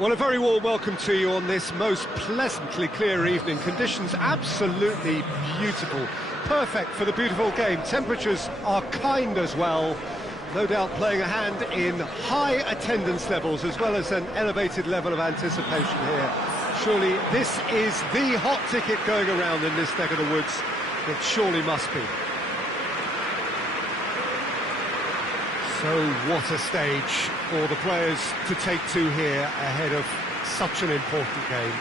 Well, a very warm welcome to you on this most pleasantly clear evening. Conditions absolutely beautiful. Perfect for the beautiful game. Temperatures are kind as well. No doubt playing a hand in high attendance levels as well as an elevated level of anticipation here. Surely this is the hot ticket going around in this neck of the woods. It surely must be. So what a stage for the players to take to here ahead of such an important game.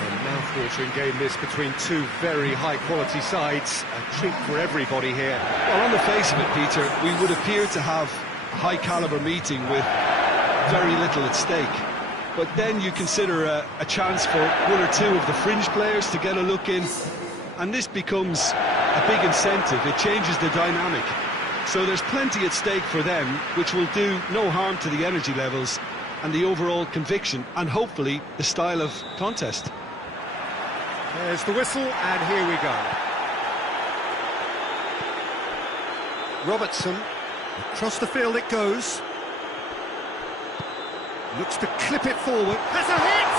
A mouth-watering game this between two very high-quality sides. A treat for everybody here. Well, on the face of it, Peter, we would appear to have a high-caliber meeting with very little at stake. But then you consider a chance for one or two of the fringe players to get a look in, and this becomes a big incentive. It changes the dynamic. So there's plenty at stake for them, which will do no harm to the energy levels and the overall conviction, and hopefully the style of contest. There's the whistle, and here we go. Robertson, across the field it goes. Looks to clip it forward. Has a hit!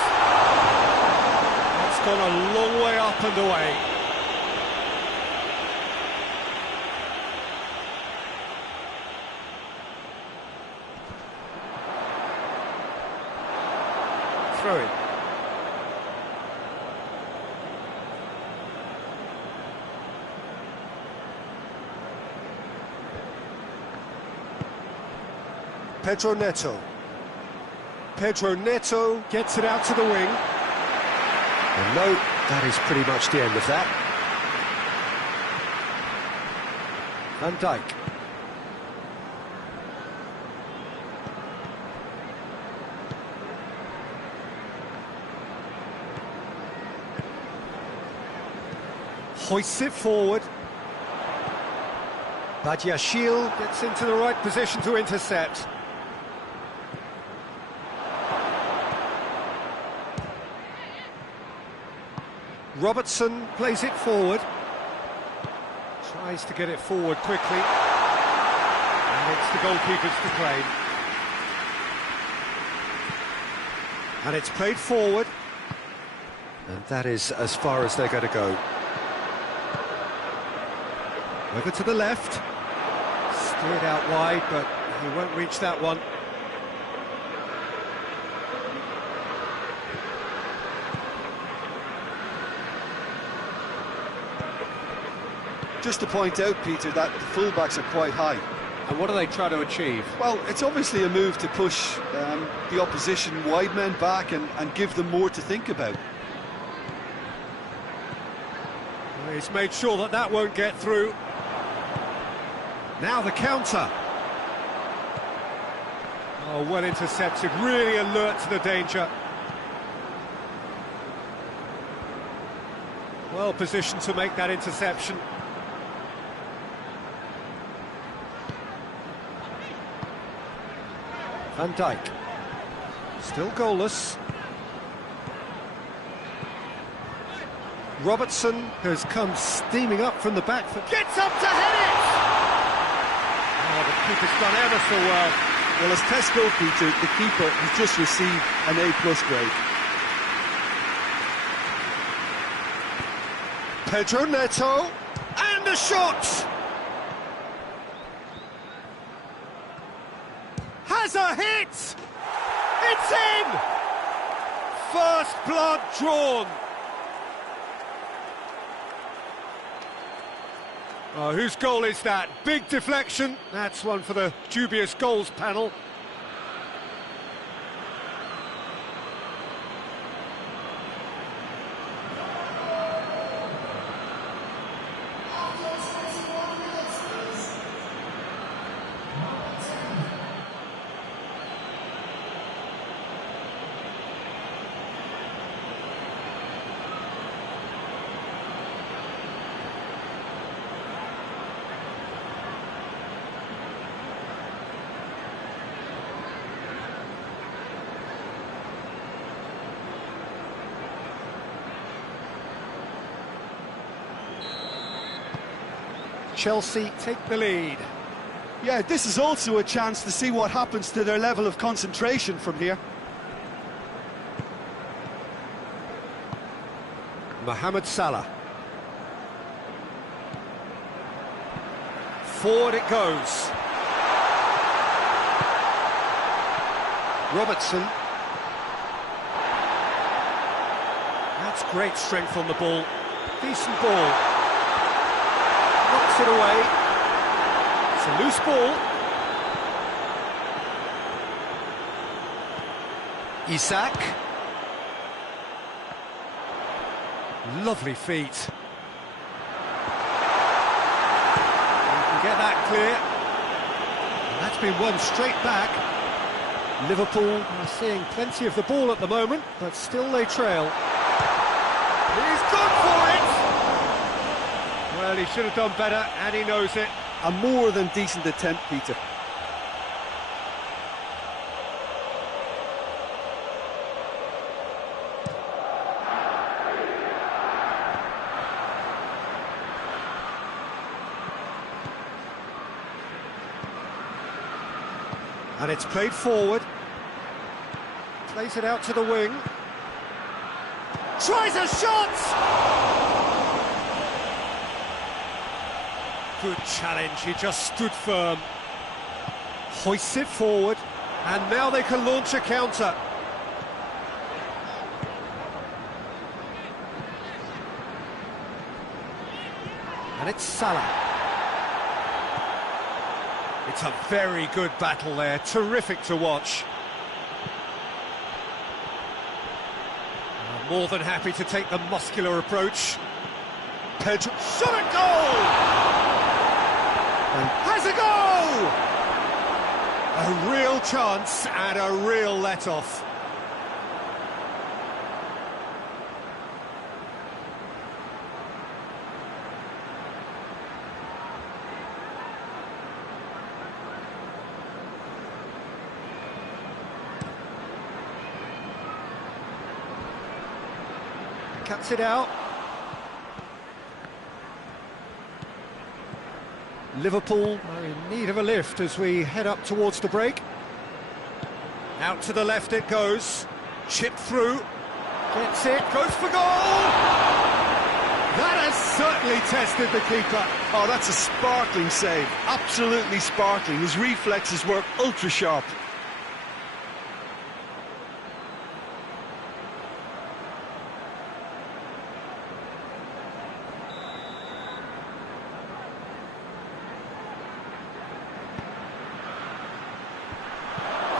That's gone a long way up and away. Throw it. Pedro Neto. Pedro Neto gets it out to the wing. And no, that is pretty much the end of that. Van Dijk. Hoists it forward. Badiashile gets into the right position to intercept. Robertson plays it forward. Tries to get it forward quickly. And it's the goalkeepers to claim. And it's played forward. And that is as far as they're going to go. Over to the left. Steered out wide, but he won't reach that one. Just to point out, Peter, that the fullbacks are quite high. And what do they try to achieve? Well, it's obviously a move to push the opposition wide men back and give them more to think about. Well, he's made sure that that won't get through. Now the counter. Oh, well intercepted, really alert to the danger. Well positioned to make that interception. Van Dijk, still goalless. Robertson has come steaming up from the back foot. Gets up to head it! Oh, the keeper's done ever so well. Well, as tests go, Peter, the keeper has just received an A+ grade. Pedro Neto, and a shot! Has a hit! It's in! First blood drawn. Oh, whose goal is that? Big deflection. That's one for the dubious goals panel. Chelsea take the lead. Yeah, this is also a chance to see what happens to their level of concentration from here. Mohamed Salah. Forward it goes. Robertson. That's great strength on the ball. Decent ball. Knocks it away. It's a loose ball. Isak. Lovely feet. You can get that clear. And that's been won straight back. Liverpool are seeing plenty of the ball at the moment, but still they trail. He's gone for it! Well, he should have done better, and he knows it. A more than decent attempt, Peter. And it's played forward. Plays it out to the wing. Tries a shot! Good challenge, he just stood firm. Hoists it forward, and now they can launch a counter. And it's Salah. It's a very good battle there, terrific to watch. More than happy to take the muscular approach. Pedro, shot a goal! And has a goal! A real chance and a real let-off. Cuts it out. Liverpool are in need of a lift as we head up towards the break. Out to the left it goes. Chipped through. Gets it. Goes for goal! That has certainly tested the keeper. Oh, that's a sparkling save. Absolutely sparkling. His reflexes were ultra sharp.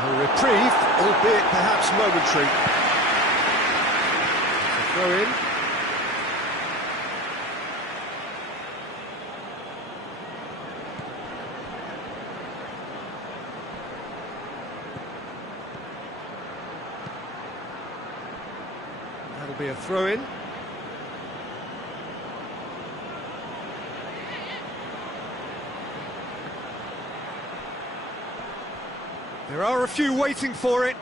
A reprieve, albeit perhaps momentary. It's a throw in. That'll be a throw in. There are a few waiting for it.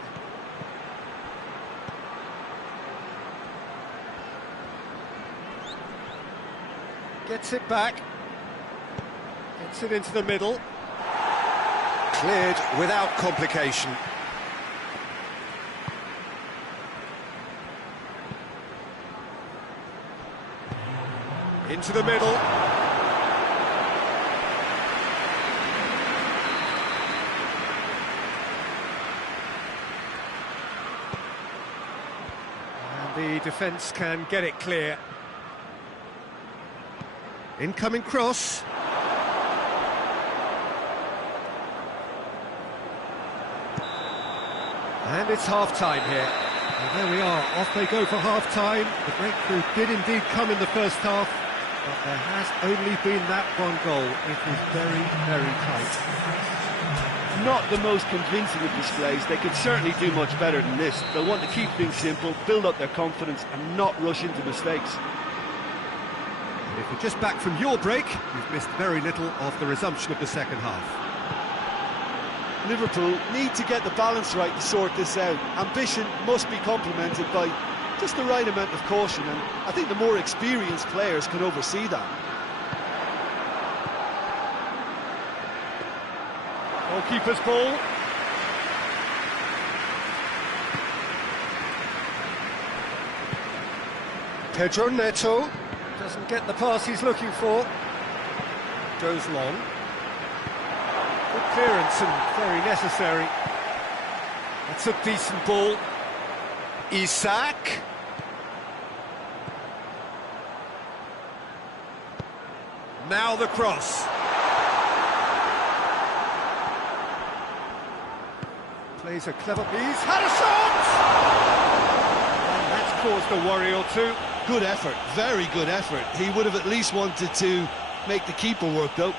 Gets it back. Gets it into the middle. Cleared without complication. Into the middle. The defence can get it clear. Incoming cross. And it's half-time here. And there we are, off they go for half-time. The breakthrough did indeed come in the first half, but there has only been that one goal. It was very, very tight. Not the most convincing of displays. They could certainly do much better than this. They'll want to keep things simple, build up their confidence and not rush into mistakes. If you're just back from your break, you've missed very little of the resumption of the second half. Liverpool need to get the balance right to sort this out. Ambition must be complemented by just the right amount of caution, and I think the more experienced players can oversee that. Goalkeeper's ball. Pedro Neto doesn't get the pass he's looking for. Goes long. Good clearance and very necessary. That's a decent ball. Isak. Now the cross. Plays a clever... He's had a shot! And that's caused a worry or two. Good effort, very good effort. He would have at least wanted to make the keeper work, though.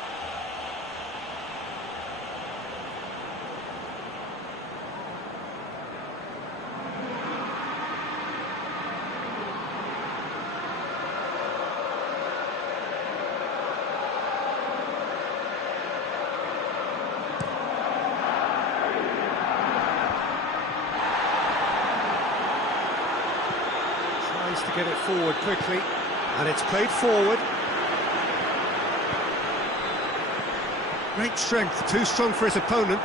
To get it forward quickly, and it's played forward. Great strength, too strong for his opponent.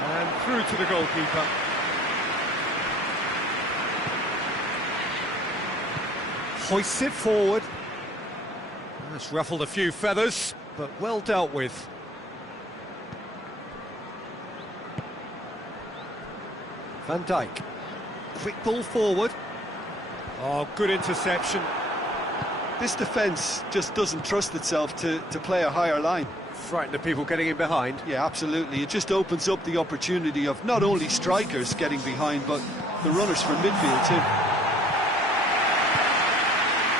And through to the goalkeeper. Hoists it forward. That's ruffled a few feathers, but well dealt with. Van Dijk. Quick ball forward. Oh, good interception. This defence just doesn't trust itself to play a higher line. Frightened of people getting in behind. Yeah, absolutely. It just opens up the opportunity of not only strikers getting behind, but the runners from midfield too.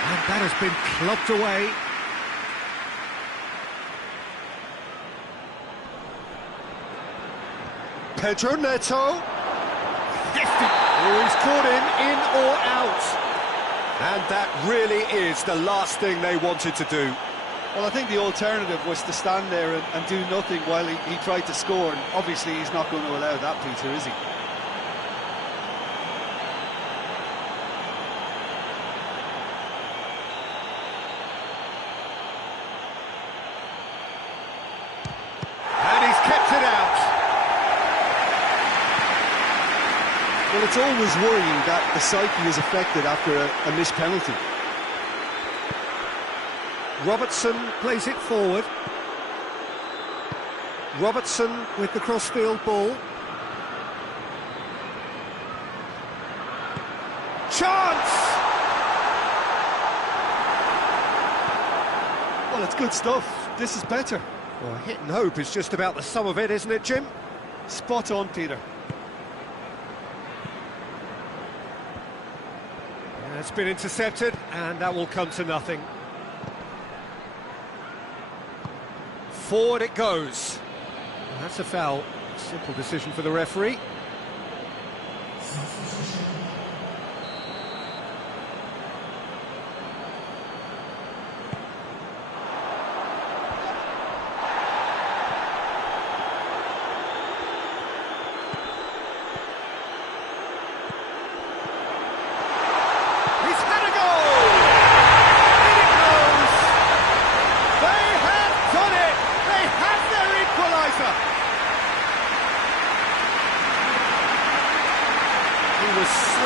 And that has been clubbed away. Pedro Neto. Oh, he's caught in or out. And that really is the last thing they wanted to do. Well, I think the alternative was to stand there and do nothing while he tried to score, and obviously he's not going to allow that, Peter, is he? And he's kept it out. Well, it's always worrying that the psyche is affected after a missed penalty. Robertson plays it forward. Robertson with the crossfield ball. Chance! Well, it's good stuff. This is better. Well, hit and hope is just about the sum of it, isn't it, Jim? Spot on, Peter. It's been intercepted, and that will come to nothing. Forward it goes. And that's a foul. Simple decision for the referee.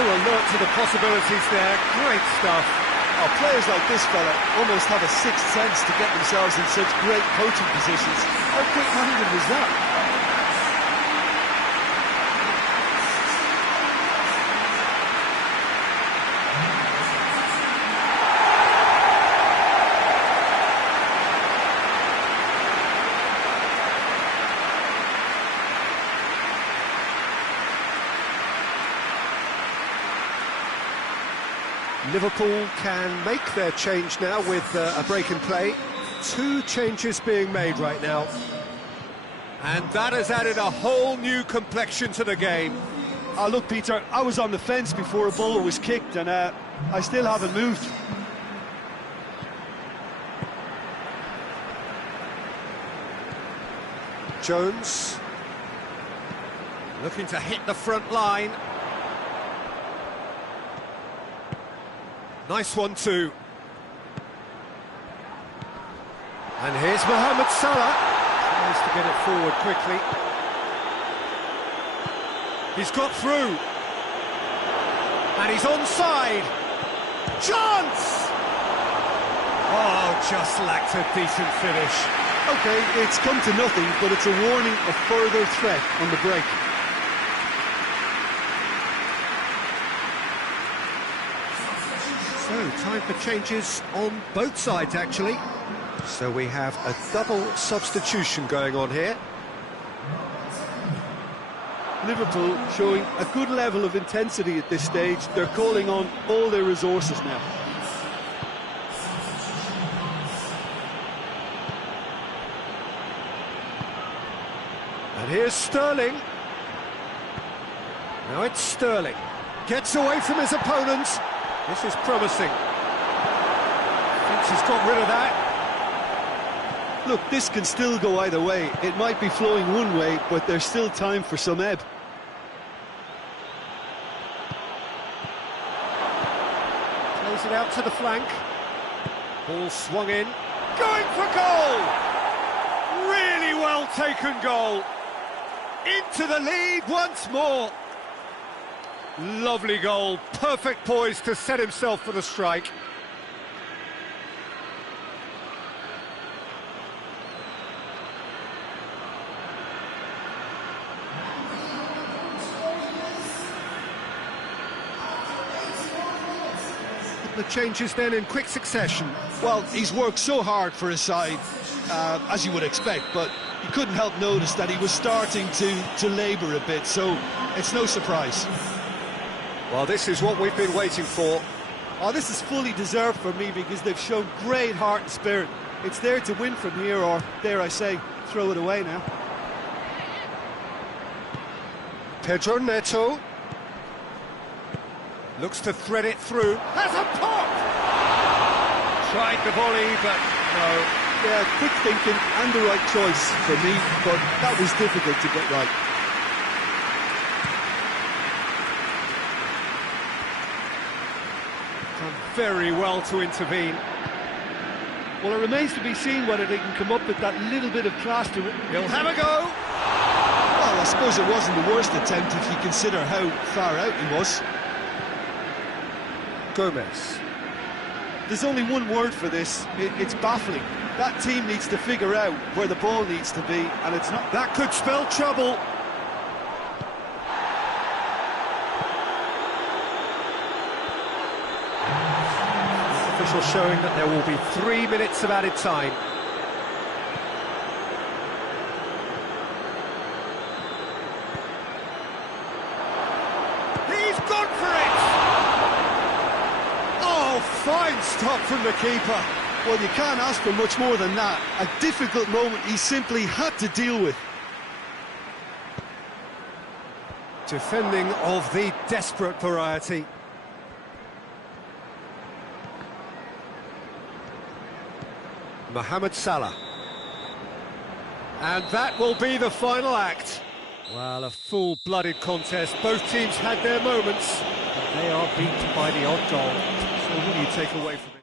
Alert to the possibilities there, great stuff. Oh, players like this fella almost have a sixth sense to get themselves in such great coaching positions. How quick-minded was that? Liverpool can make their change now with a break in play. 2 changes being made right now. And that has added a whole new complexion to the game. Look, Peter, I was on the fence before a ball was kicked, and I still haven't moved. Jones looking to hit the front line. Nice one too. And here's Mohamed Salah. Tries to get it forward quickly. He's got through. And he's onside. Chance! Oh, just lacked a decent finish. OK, it's come to nothing, but it's a warning of further threat on the break. So, time for changes on both sides, actually. So we have a double substitution going on here. Liverpool showing a good level of intensity at this stage. They're calling on all their resources now. And here's Sterling. Now it's Sterling. Gets away from his opponents. This is promising. Thinks he's got rid of that. Look, this can still go either way. It might be flowing one way, but there's still time for some ebb. Plays it out to the flank. Ball swung in. Going for goal! Really well taken goal. Into the lead once more. Lovely goal. Perfect poise to set himself for the strike. The changes then in quick succession. Well, he's worked so hard for his side, as you would expect, but you couldn't help notice that he was starting to labour a bit, so it's no surprise. Well, this is what we've been waiting for. Oh, this is fully deserved for me because they've shown great heart and spirit. It's there to win from here, or, dare I say, throw it away now. Pedro Neto. Looks to thread it through. Has a pop! Tried the volley, but no. Yeah, quick thinking and the right choice for me, but that was difficult to get right. Done very well to intervene. Well, it remains to be seen whether they can come up with that little bit of class to it. He'll have a go. Well, I suppose it wasn't the worst attempt if you consider how far out he was. Gomez. There's only one word for this, it's baffling. That team needs to figure out where the ball needs to be, and it's not. That could spell trouble. Official showing that there will be 3 minutes of added time. He's gone for it! Oh, fine stop from the keeper. Well, you can't ask for much more than that. A difficult moment he simply had to deal with. Defending of the desperate variety. Mohamed Salah. And that will be the final act. Well, a full-blooded contest. Both teams had their moments, but they are beat by the odd goal. So what do you take away from it?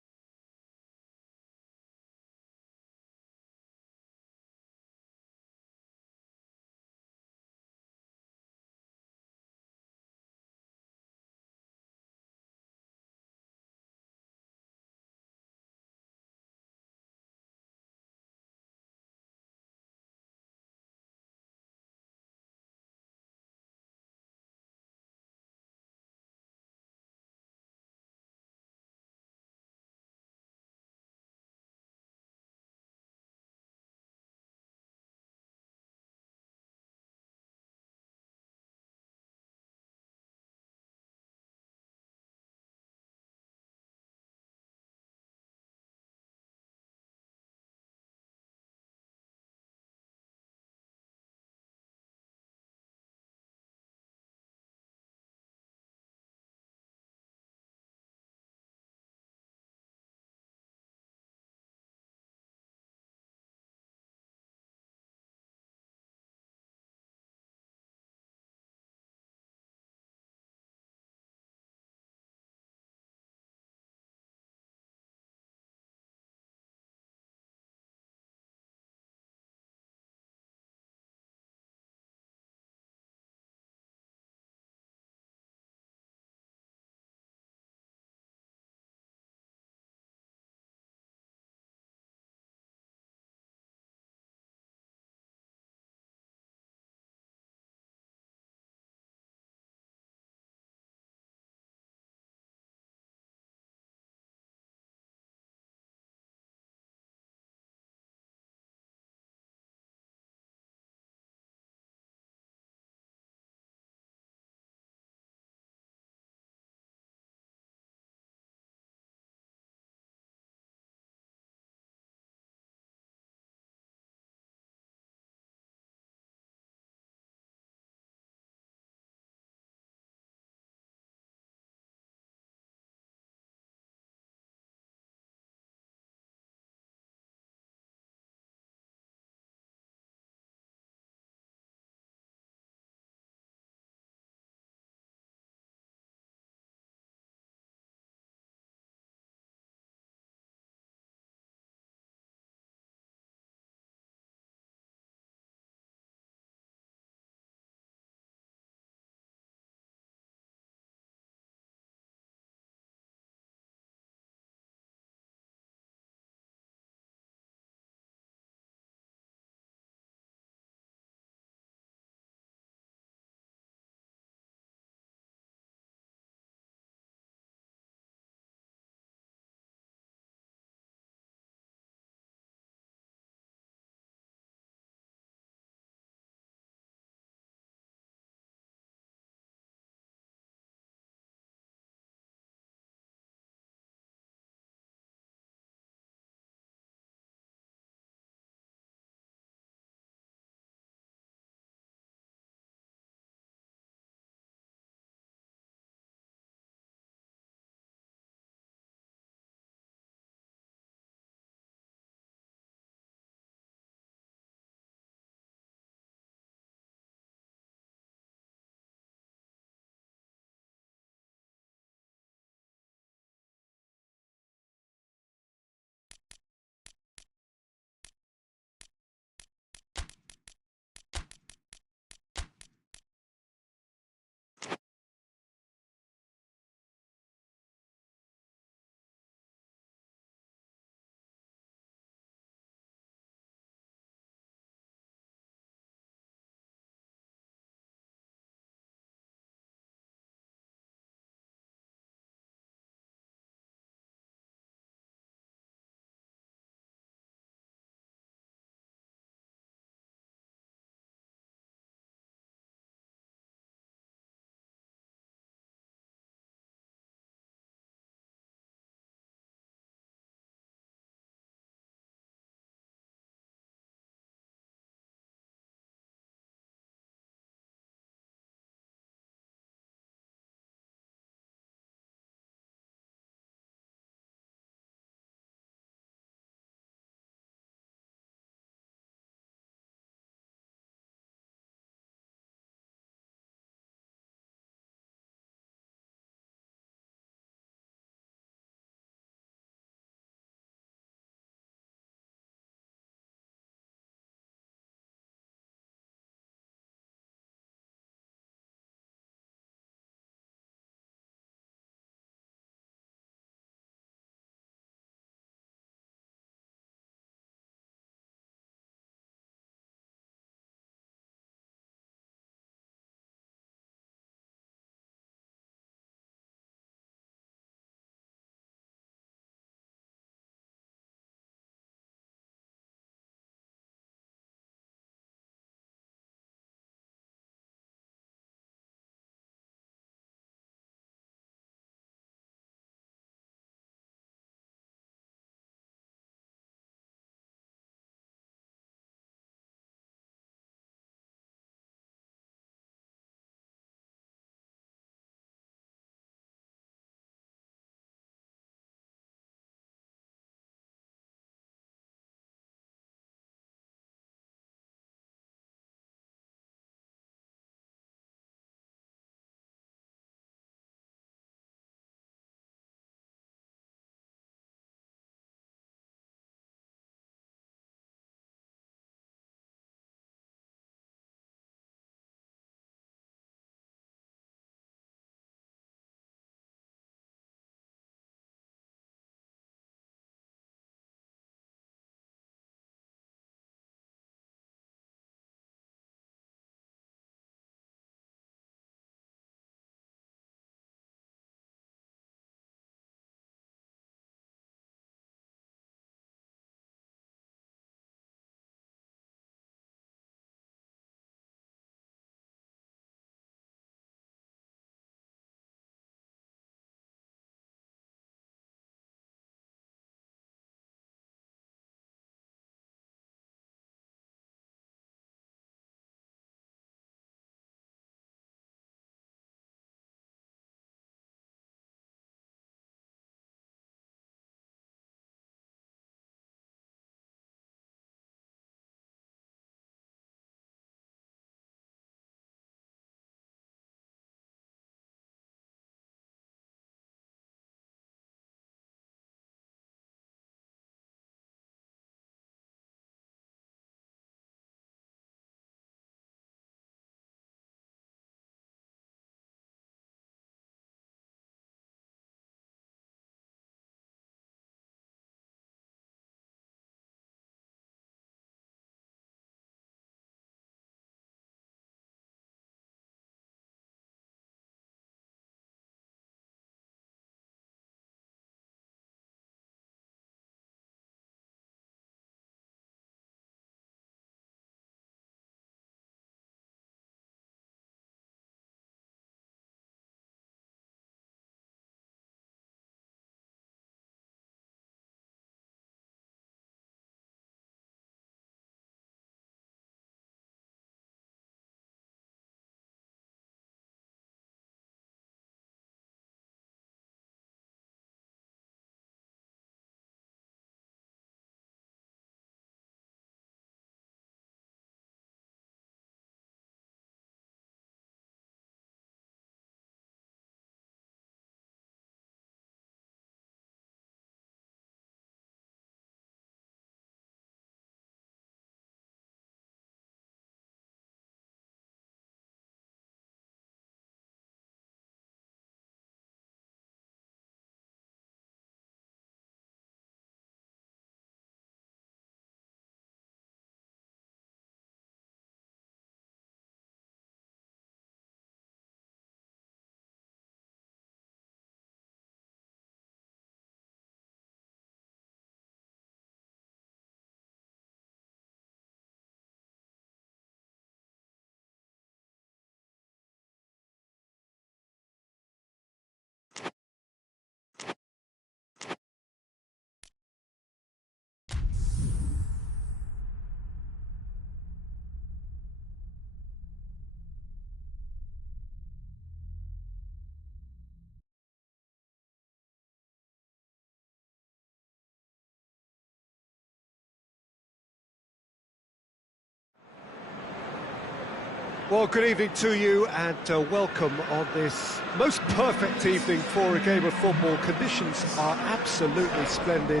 Well, good evening to you and welcome on this most perfect evening for a game of football. Conditions are absolutely splendid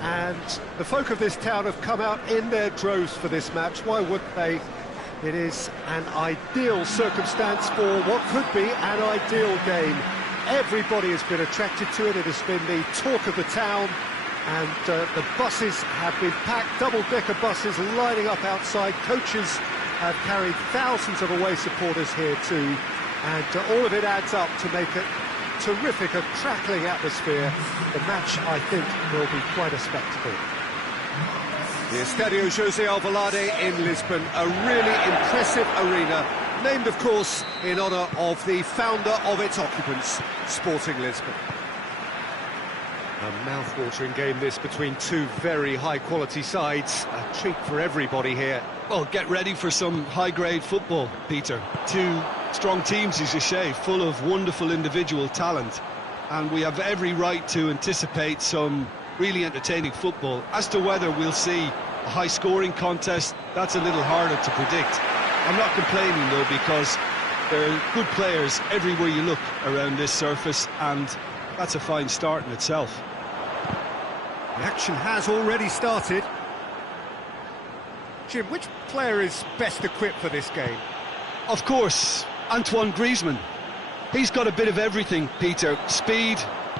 and the folk of this town have come out in their droves for this match. Why wouldn't they? It is an ideal circumstance for what could be an ideal game. Everybody has been attracted to it. It has been the talk of the town and the buses have been packed, double-decker buses lining up outside. Coaches have carried thousands of away supporters here too, and all of it adds up to make it terrific, a crackling atmosphere. The match, I think, will be quite a spectacle. The Estadio José Alvalade in Lisbon, a really impressive arena, named, of course, in honour of the founder of its occupants, Sporting Lisbon. A mouth-watering game this between two very high-quality sides. A treat for everybody here. Well, get ready for some high-grade football, Peter. Two strong teams, as you say, full of wonderful individual talent. And we have every right to anticipate some really entertaining football. As to whether we'll see a high-scoring contest, that's a little harder to predict. I'm not complaining, though, because there are good players everywhere you look around this surface, and that's a fine start in itself. The action has already started. Jim, which player is best equipped for this game? Of course, Antoine Griezmann. He's got a bit of everything, Peter. Speed,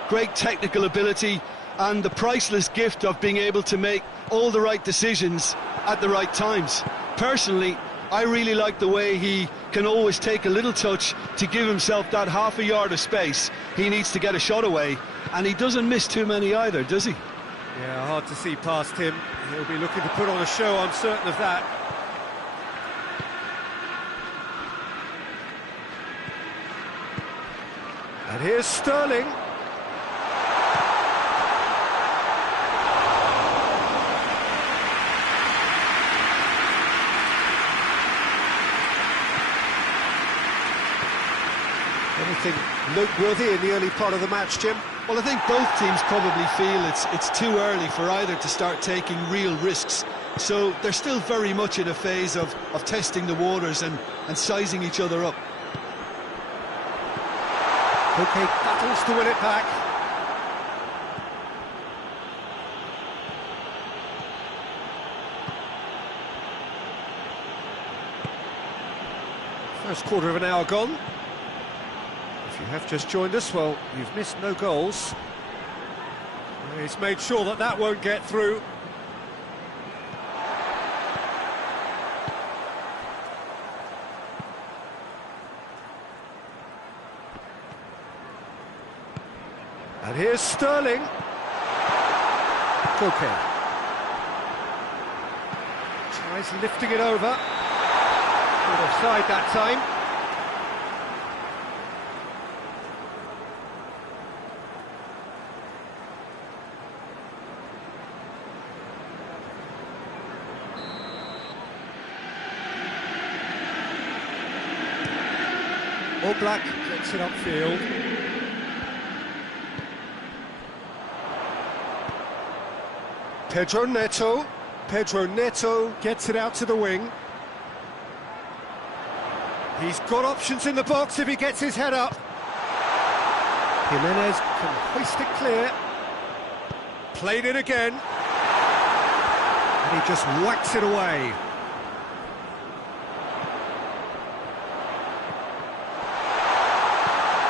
great technical ability, and the priceless gift of being able to make all the right decisions at the right times. Personally, I really like the way he can always take a little touch to give himself that half a yard of space he needs to get a shot away, and he doesn't miss too many either, does he? Yeah, hard to see past him. He'll be looking to put on a show, I'm certain of that. And here's Sterling. Anything noteworthy in the early part of the match, Jim? Well, I think both teams probably feel it's too early for either to start taking real risks. So they're still very much in a phase of testing the waters and sizing each other up. Okay, battles to win it back. First quarter of an hour gone. If you have just joined us, well, you've missed no goals. He's made sure that that won't get through. And here's Sterling. Koke. Tries lifting it over. Good offside that time. Black gets it upfield. Pedro Neto gets it out to the wing. He's got options in the box if he gets his head up. Jimenez can hoist it clear. Played it again. And he just whacks it away.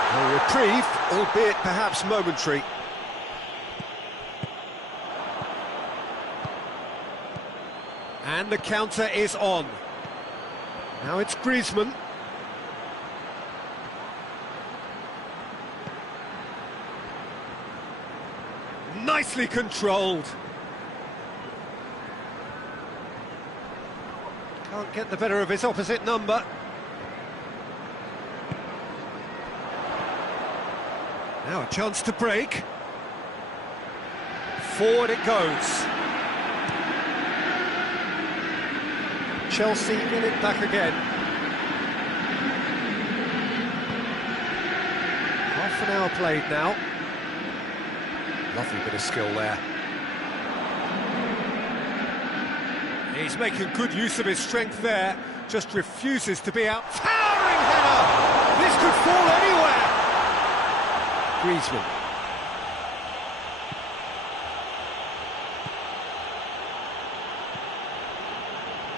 A reprieve, albeit perhaps momentary. And the counter is on. Now it's Griezmann. Nicely controlled. Can't get the better of his opposite number. Now a chance to break. Forward it goes. Chelsea win it back again. Half an hour played now. Lovely bit of skill there. He's making good use of his strength there. just refuses to be out. Towering header! This could fall anywhere! Griezmann.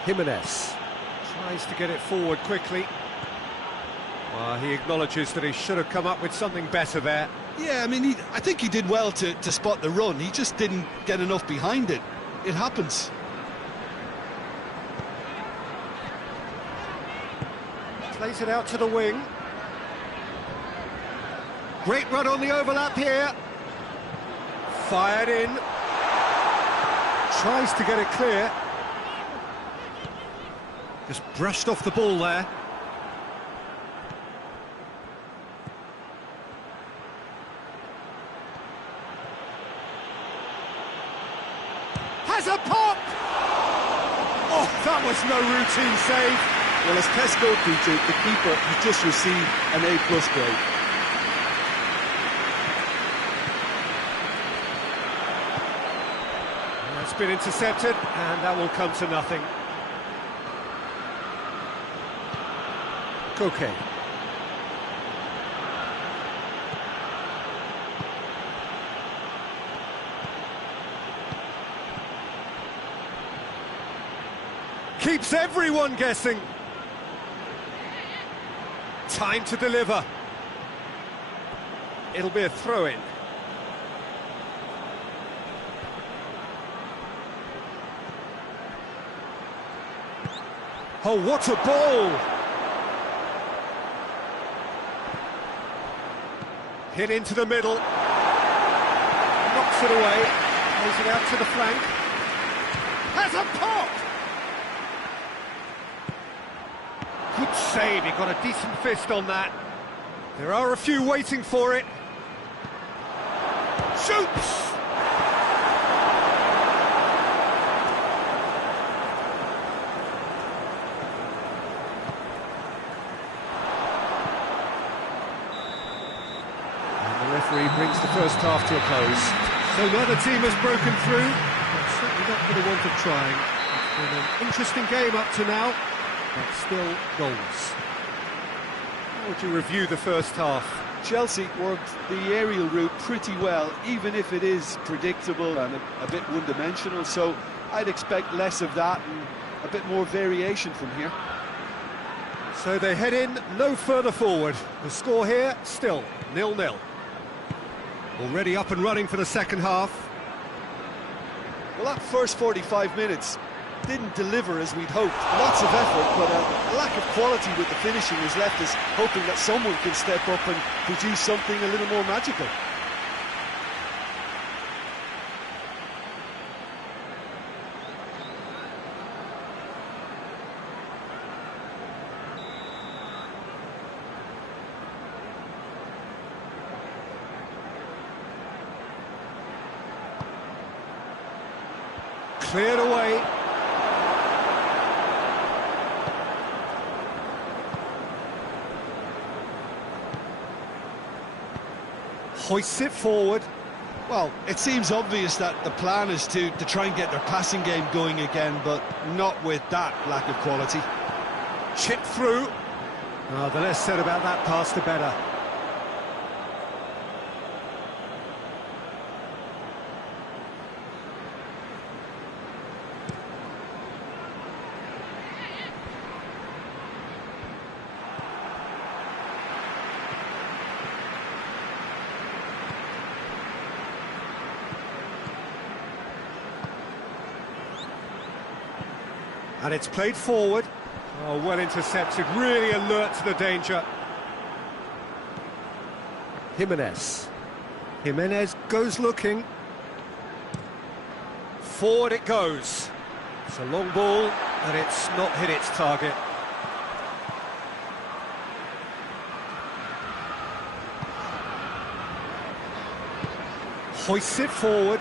Jimenez tries to get it forward quickly. Well, he acknowledges that he should have come up with something better there. Yeah, I mean, I think he did well to spot the run. He just didn't get enough behind it. It happens. Plays it out to the wing. Great run on the overlap here. Fired in. Tries to get it clear. Just brushed off the ball there. Has a pop! Oh, that was no routine save. Well, as test goalkeeper, the keeper has just received an A+ grade. That's been intercepted, and that will come to nothing. Koke. Keeps everyone guessing. Time to deliver. It'll be a throw-in. Oh, what a ball! Hit into the middle. Knocks it away. Plays it out to the flank. Has a pop! Good save, he got a decent fist on that. There are a few waiting for it. Shoots! Referee brings the first half to a close. So neither team has broken through, but certainly not for the want of trying. It's been an interesting game up to now, but still goals. How would you review the first half? Chelsea worked the aerial route pretty well, even if it is predictable and a bit one-dimensional, so I'd expect less of that and a bit more variation from here. So they head in no further forward. The score here, still 0-0. Already up and running for the second half. Well, that first 45 minutes didn't deliver as we'd hoped. Lots of effort, but a lack of quality with the finishing has left us hoping that someone can step up and produce something a little more magical. Cleared away. Hoists it forward. Well, it seems obvious that the plan is to try and get their passing game going again, but not with that lack of quality. Chipped through. Oh, the less said about that pass, the better. And it's played forward. Oh, well intercepted, really alert to the danger. Jimenez. Jimenez goes looking. Forward it goes. It's a long ball, and it's not hit its target. Hoists it forward.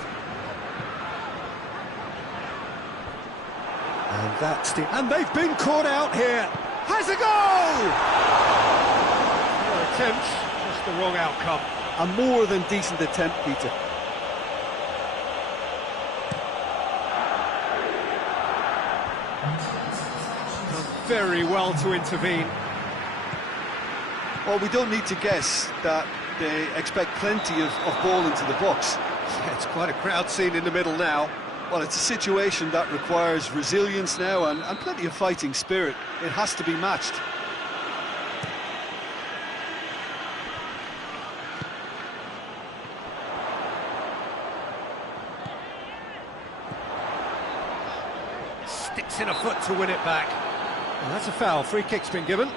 And they've been caught out here. Has a goal! Well, attempt, just the wrong outcome. A more than decent attempt, Peter. very well to intervene. Well, we don't need to guess that they expect plenty of ball into the box. Yeah, it's quite a crowd scene in the middle now. Well, it's a situation that requires resilience now and plenty of fighting spirit. It has to be matched. Sticks in a foot to win it back. Well, that's a foul. Free kick's been given.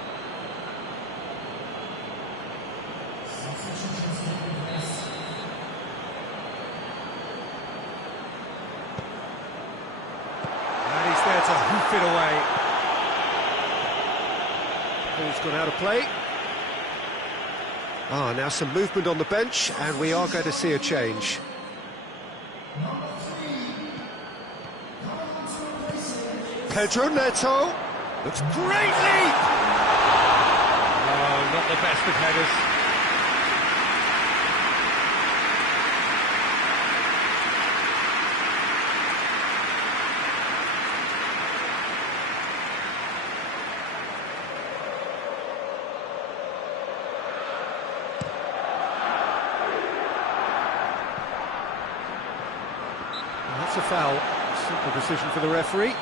And he's there to hoof it away. Ball's gone out of play. Now some movement on the bench, and we are going to see a change. Pedro Neto. Looks great lead! Oh, not the best of headers. That's a foul. Simple decision for the referee.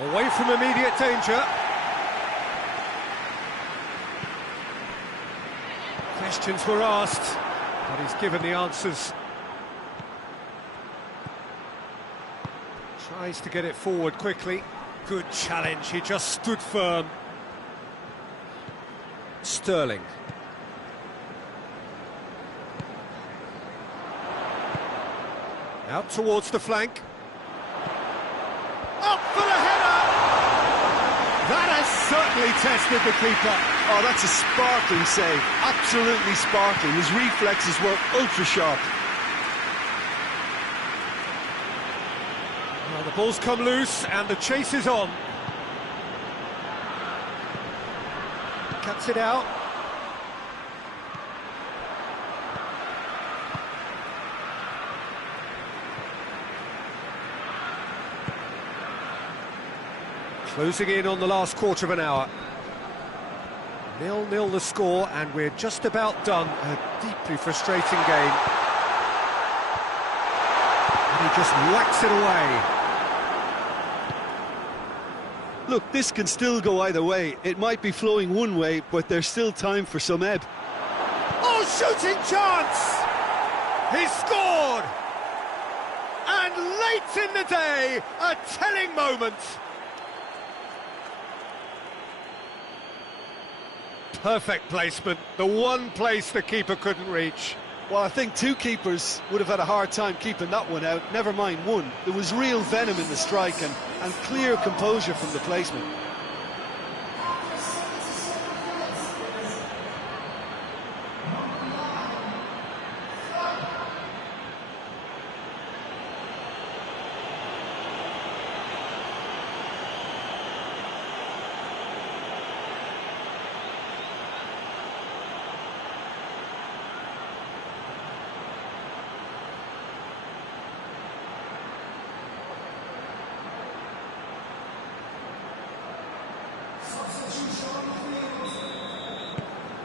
Away from immediate danger. Questions were asked, but he's given the answers. Tries to get it forward quickly. Good challenge, he just stood firm. Sterling. Out towards the flank. Up for the header! That has certainly tested the keeper. Oh, that's a sparkling save. Absolutely sparkling. His reflexes were ultra sharp. Well, the ball's come loose and the chase is on. Cuts it out. Closing in on the last quarter of an hour. 0-0 the score, and we're just about done. A deeply frustrating game. And he just whacks it away. Look, this can still go either way. It might be flowing one way, but there's still time for some ebb. Oh, shooting chance! He scored! And late in the day, a telling moment. Perfect placement, the one place the keeper couldn't reach. Well, I think two keepers would have had a hard time keeping that one out, never mind one. There was real venom in the strike and clear composure from the placement.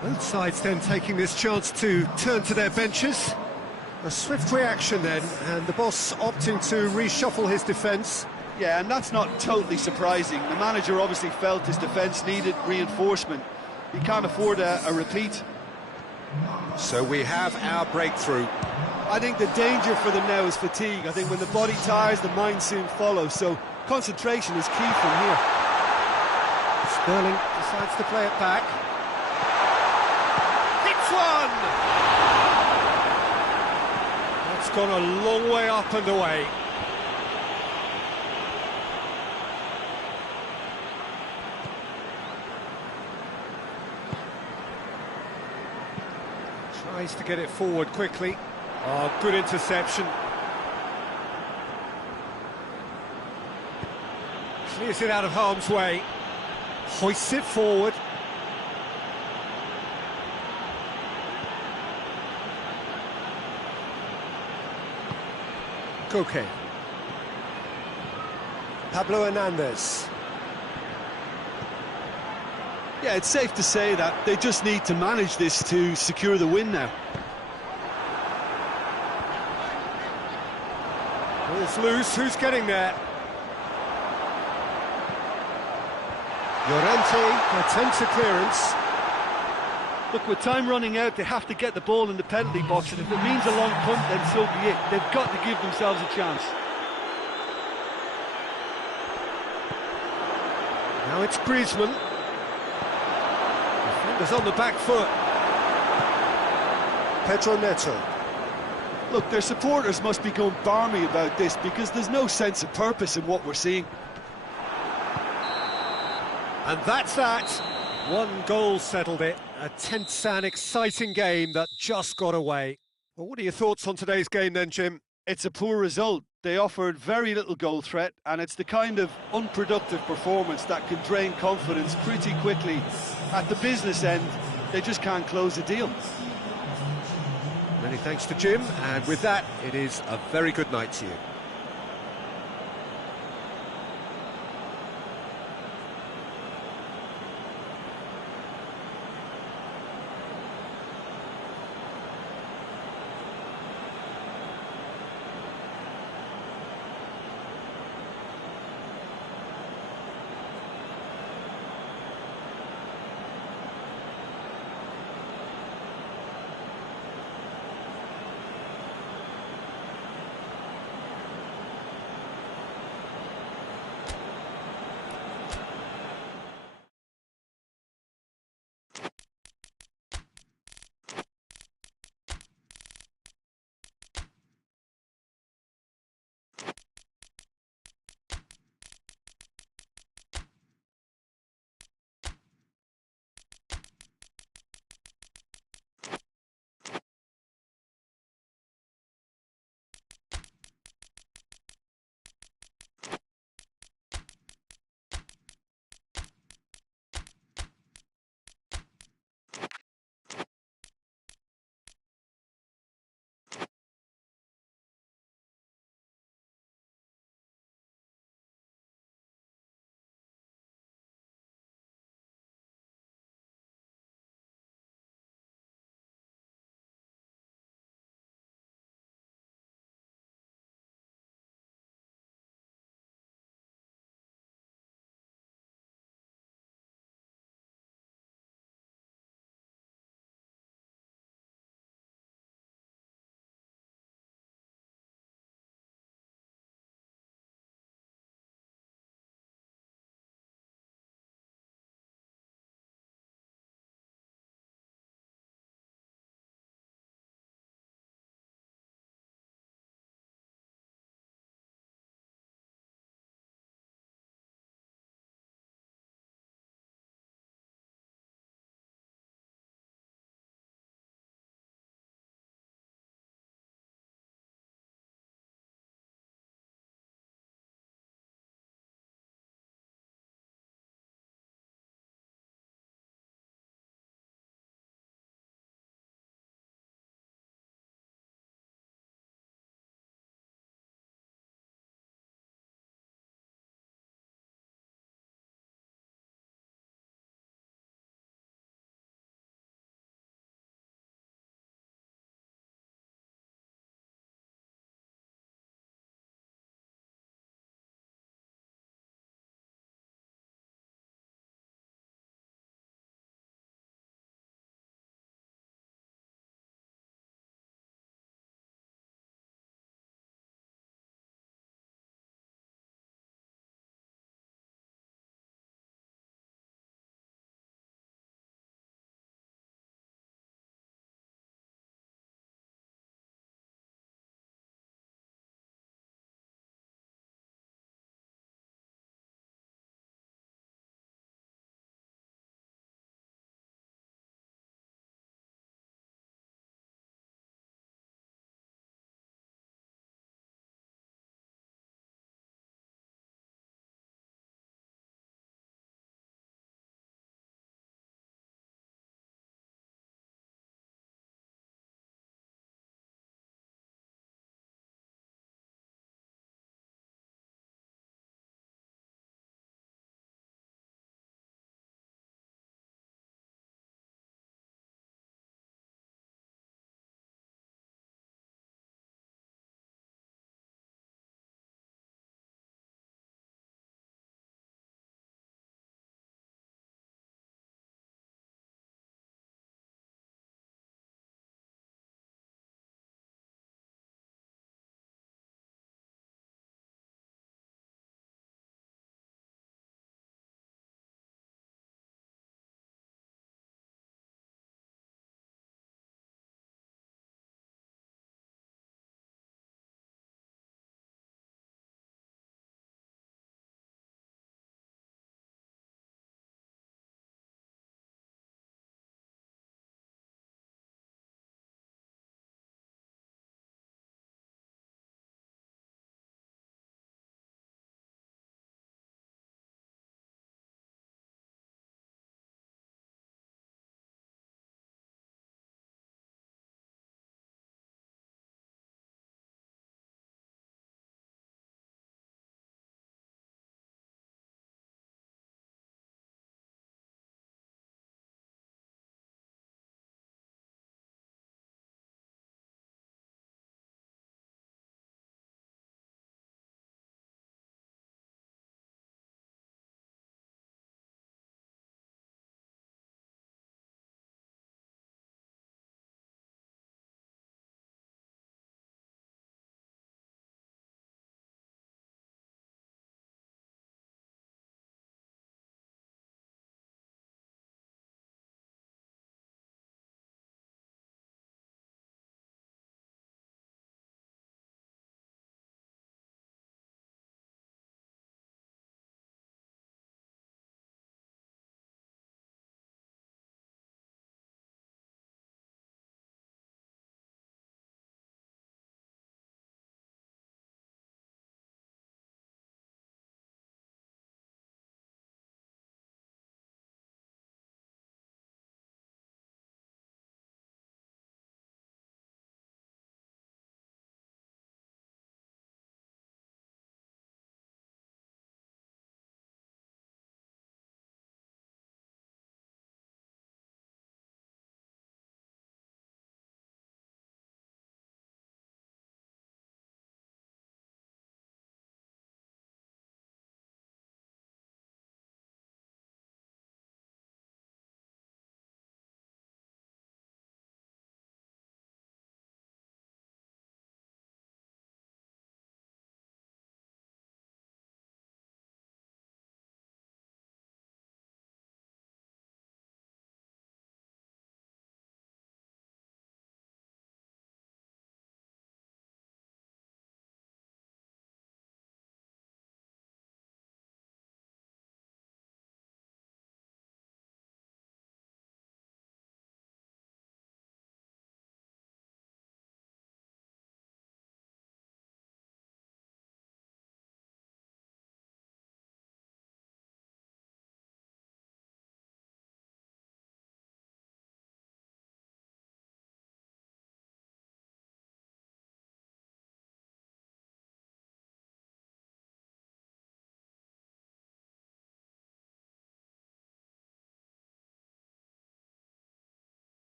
Both sides then taking this chance to turn to their benches. A swift reaction then, and the boss opting to reshuffle his defence. Yeah, and that's not totally surprising. The manager obviously felt his defence needed reinforcement. He can't afford a repeat. So we have our breakthrough. I think the danger for them now is fatigue. I think when the body tires, the mind soon follows. So concentration is key from here. Sterling decides to play it back. One! That's gone a long way up and away. Tries to get it forward quickly. Oh, good interception. Clears it out of harm's way. Hoists it forward. Koke. Pablo Hernandez. Yeah, it's safe to say that they just need to manage this to secure the win now. Ball's loose, who's getting there? Llorente attempts a clearance. Look, with time running out, they have to get the ball in the penalty box, and if it means a long punt, then so be it. They've got to give themselves a chance. Now it's Griezmann. Defenders on the back foot. Pedro Neto. Look, their supporters must be going barmy about this because there's no sense of purpose in what we're seeing. And that's that. One goal settled it. A tense and exciting game that just got away. Well, what are your thoughts on today's game then, Jim? It's a poor result. They offered very little goal threat, and it's the kind of unproductive performance that can drain confidence pretty quickly. At the business end, they just can't close a deal. Many thanks to Jim, and with that, it is a very good night to you.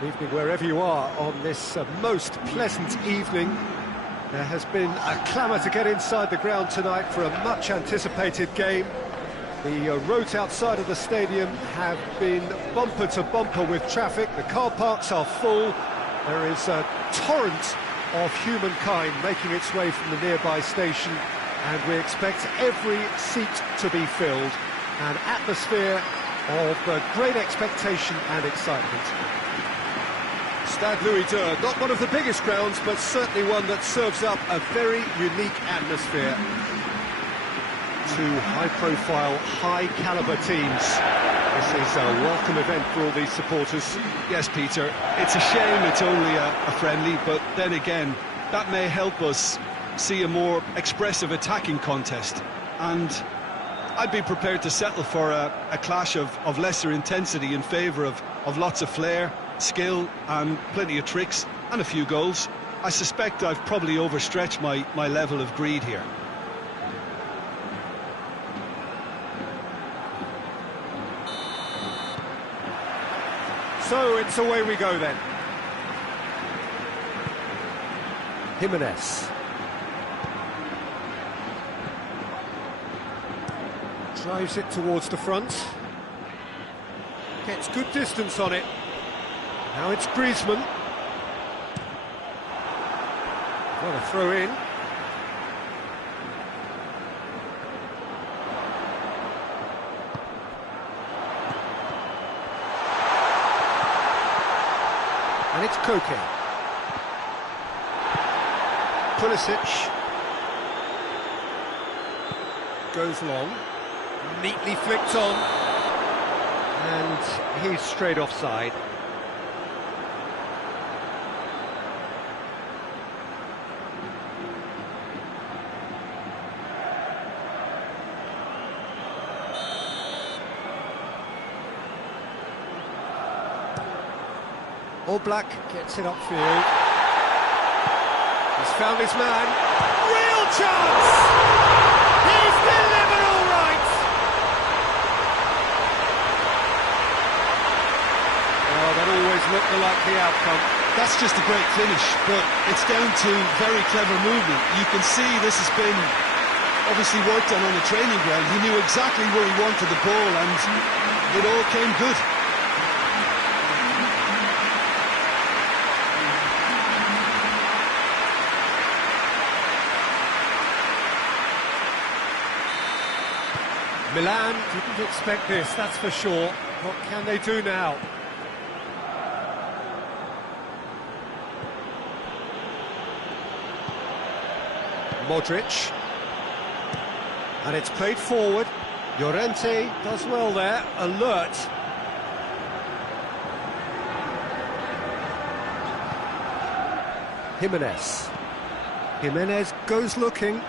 Good evening wherever you are on this most pleasant evening. There has been a clamour to get inside the ground tonight for a much anticipated game. The roads outside of the stadium have been bumper to bumper with traffic. The car parks are full. There is a torrent of humankind making its way from the nearby station, and we expect every seat to be filled. An atmosphere of great expectation and excitement. Stade Louis II, not one of the biggest grounds, but certainly one that serves up a very unique atmosphere. Two high-profile, high-caliber teams. This is a welcome event for all these supporters. Yes, Peter, it's a shame it's only a friendly, but then again, that may help us see a more expressive attacking contest. And I'd be prepared to settle for a clash of lesser intensity in favour of lots of flair, skill and plenty of tricks and a few goals. I suspect I've probably overstretched my level of greed here. So it's away we go then. Jimenez. Drives it towards the front. Gets good distance on it. Now it's Griezmann. What a throw in. And it's Koke. Pulisic. Goes long. Neatly flicked on. And he's straight offside. Black gets it upfield. He's found his man. Real chance! He's delivered all right! Oh, that always looked the likely outcome. That's just a great finish, but it's down to very clever movement. You can see this has been obviously worked on the training ground. He knew exactly where he wanted the ball and it all came good. Milan didn't expect this, that's for sure. What can they do now? Modric. And it's played forward. Llorente does well there, alert. Jimenez. Jimenez goes looking.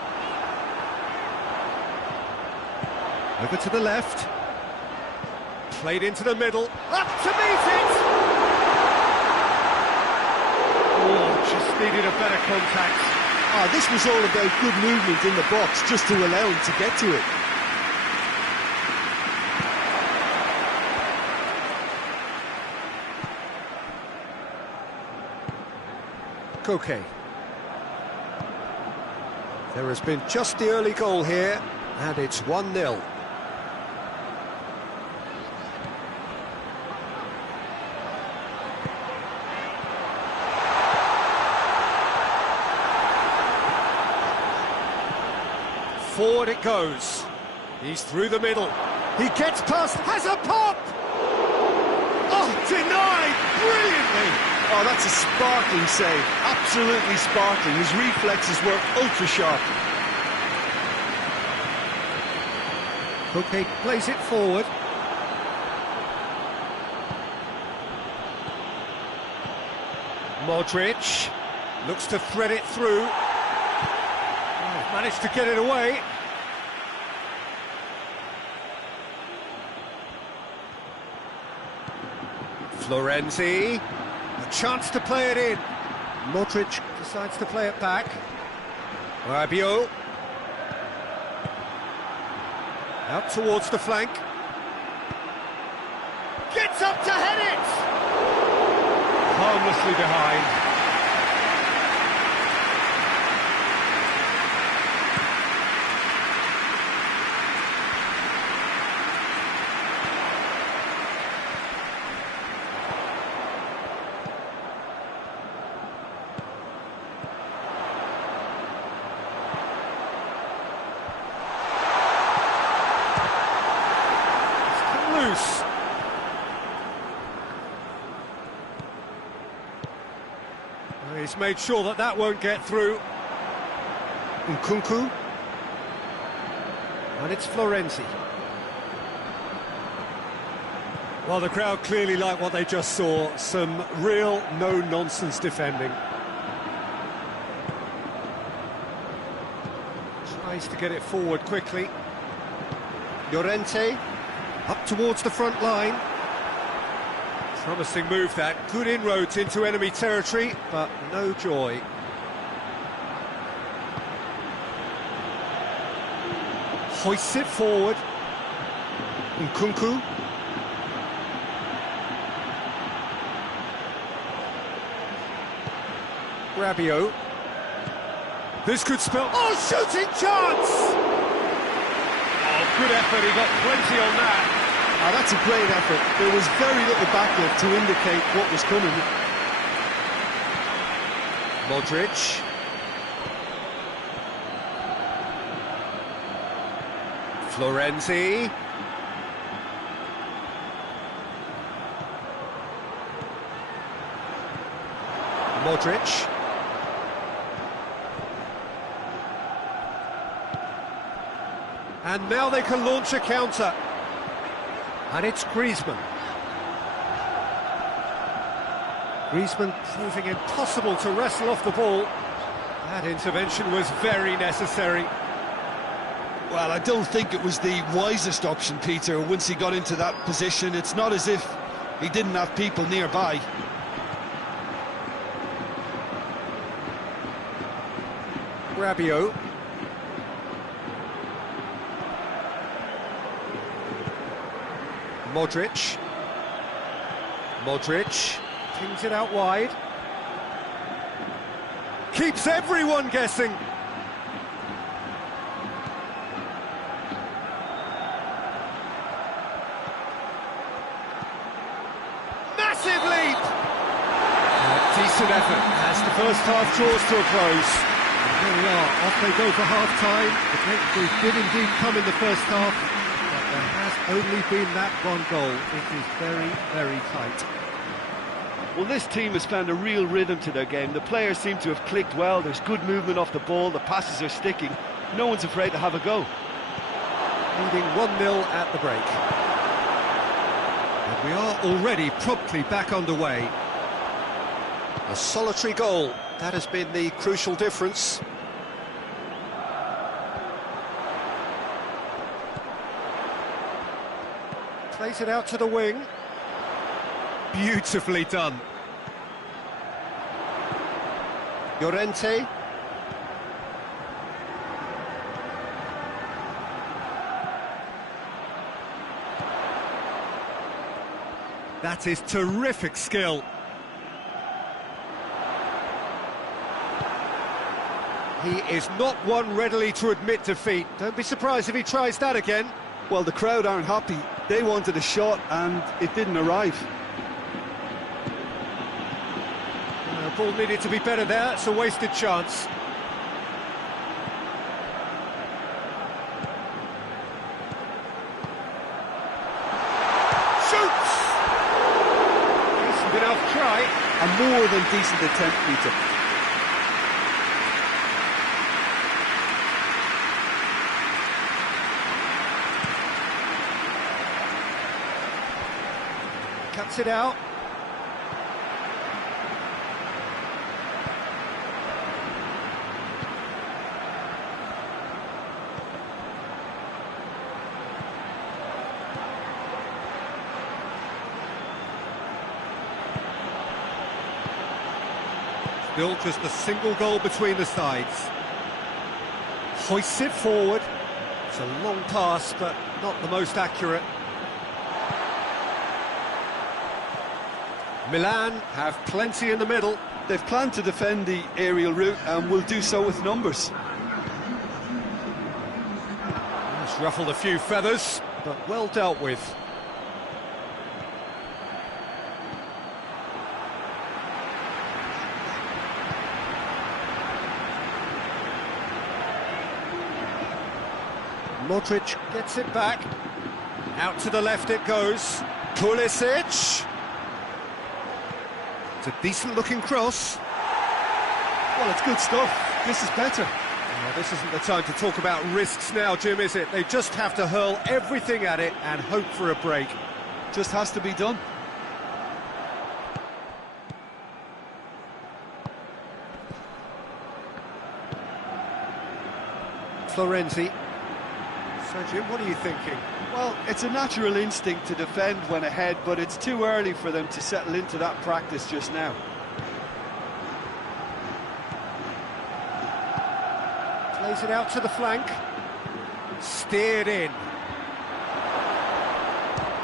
Over to the left. Played into the middle. Up to meet it! Oh, just needed a better contact. This was all about good movement in the box, just to allow him to get to it. Koke. There has been just the early goal here, and it's 1-0. Forward it goes. He's through the middle. He gets past, has a pop! Oh, denied brilliantly! Oh, that's a sparkling save. Absolutely sparkling. His reflexes were ultra-sharp. Koke plays it forward. Modric looks to thread it through. Oh, managed to get it away. Florenzi, a chance to play it in. Modric decides to play it back. Rabiot. Out towards the flank. Gets up to head it! harmlessly behind. Loose. He's made sure that that won't get through. Nkunku. And it's Florenzi. Well, the crowd clearly like what they just saw. Some real no-nonsense defending. Tries to get it forward quickly. Llorente. Up towards the front line. Promising move that. Good inroads into enemy territory, but no joy. Hoists it forward. Nkunku. Rabiot. This could spell... Oh, shooting chance! Oh, good effort. He got plenty on that. Oh, that's a great effort. There was very little backlift to indicate what was coming. Modric. Florenzi. Modric. And now they can launch a counter. And it's Griezmann. Griezmann proving impossible to wrestle off the ball. That intervention was very necessary. Well, I don't think it was the wisest option, Peter, once he got into that position. It's not as if he didn't have people nearby. Rabiot. Modric. Modric pings it out wide. Keeps everyone guessing. Massive leap! Decent effort as the first half draws to a close. And here we are, off they go for half-time. The breakthrough did indeed come in the first half. There has only been that one goal. It is very, very tight. Well, this team has found a real rhythm to their game. The players seem to have clicked well. There's good movement off the ball. The passes are sticking. No one's afraid to have a go. Leading 1-0 at the break. And we are already promptly back underway. A solitary goal. That has been the crucial difference. Plays it out to the wing. Beautifully done. Llorente. That is terrific skill. He is not one readily to admit defeat. Don't be surprised if he tries that again. Well, the crowd aren't happy. They wanted a shot and it didn't arrive. The ball needed to be better there. It's a wasted chance. Shoots! Decent enough try. A more than decent attempt, Peter. Cuts it out. Still just a single goal between the sides. Hoists it forward. It's a long pass, but not the most accurate. Milan have plenty in the middle. They've planned to defend the aerial route and will do so with numbers. It's ruffled a few feathers, but well dealt with. Modric gets it back. Out to the left it goes. Pulisic. It's a decent-looking cross. Well, it's good stuff. This is better. Oh, this isn't the time to talk about risks now, Jim, is it? They just have to hurl everything at it and hope for a break. Just has to be done. Florenzi. So, Jim, what are you thinking? Well, it's a natural instinct to defend when ahead, but it's too early for them to settle into that practice just now. Plays it out to the flank. Steered in.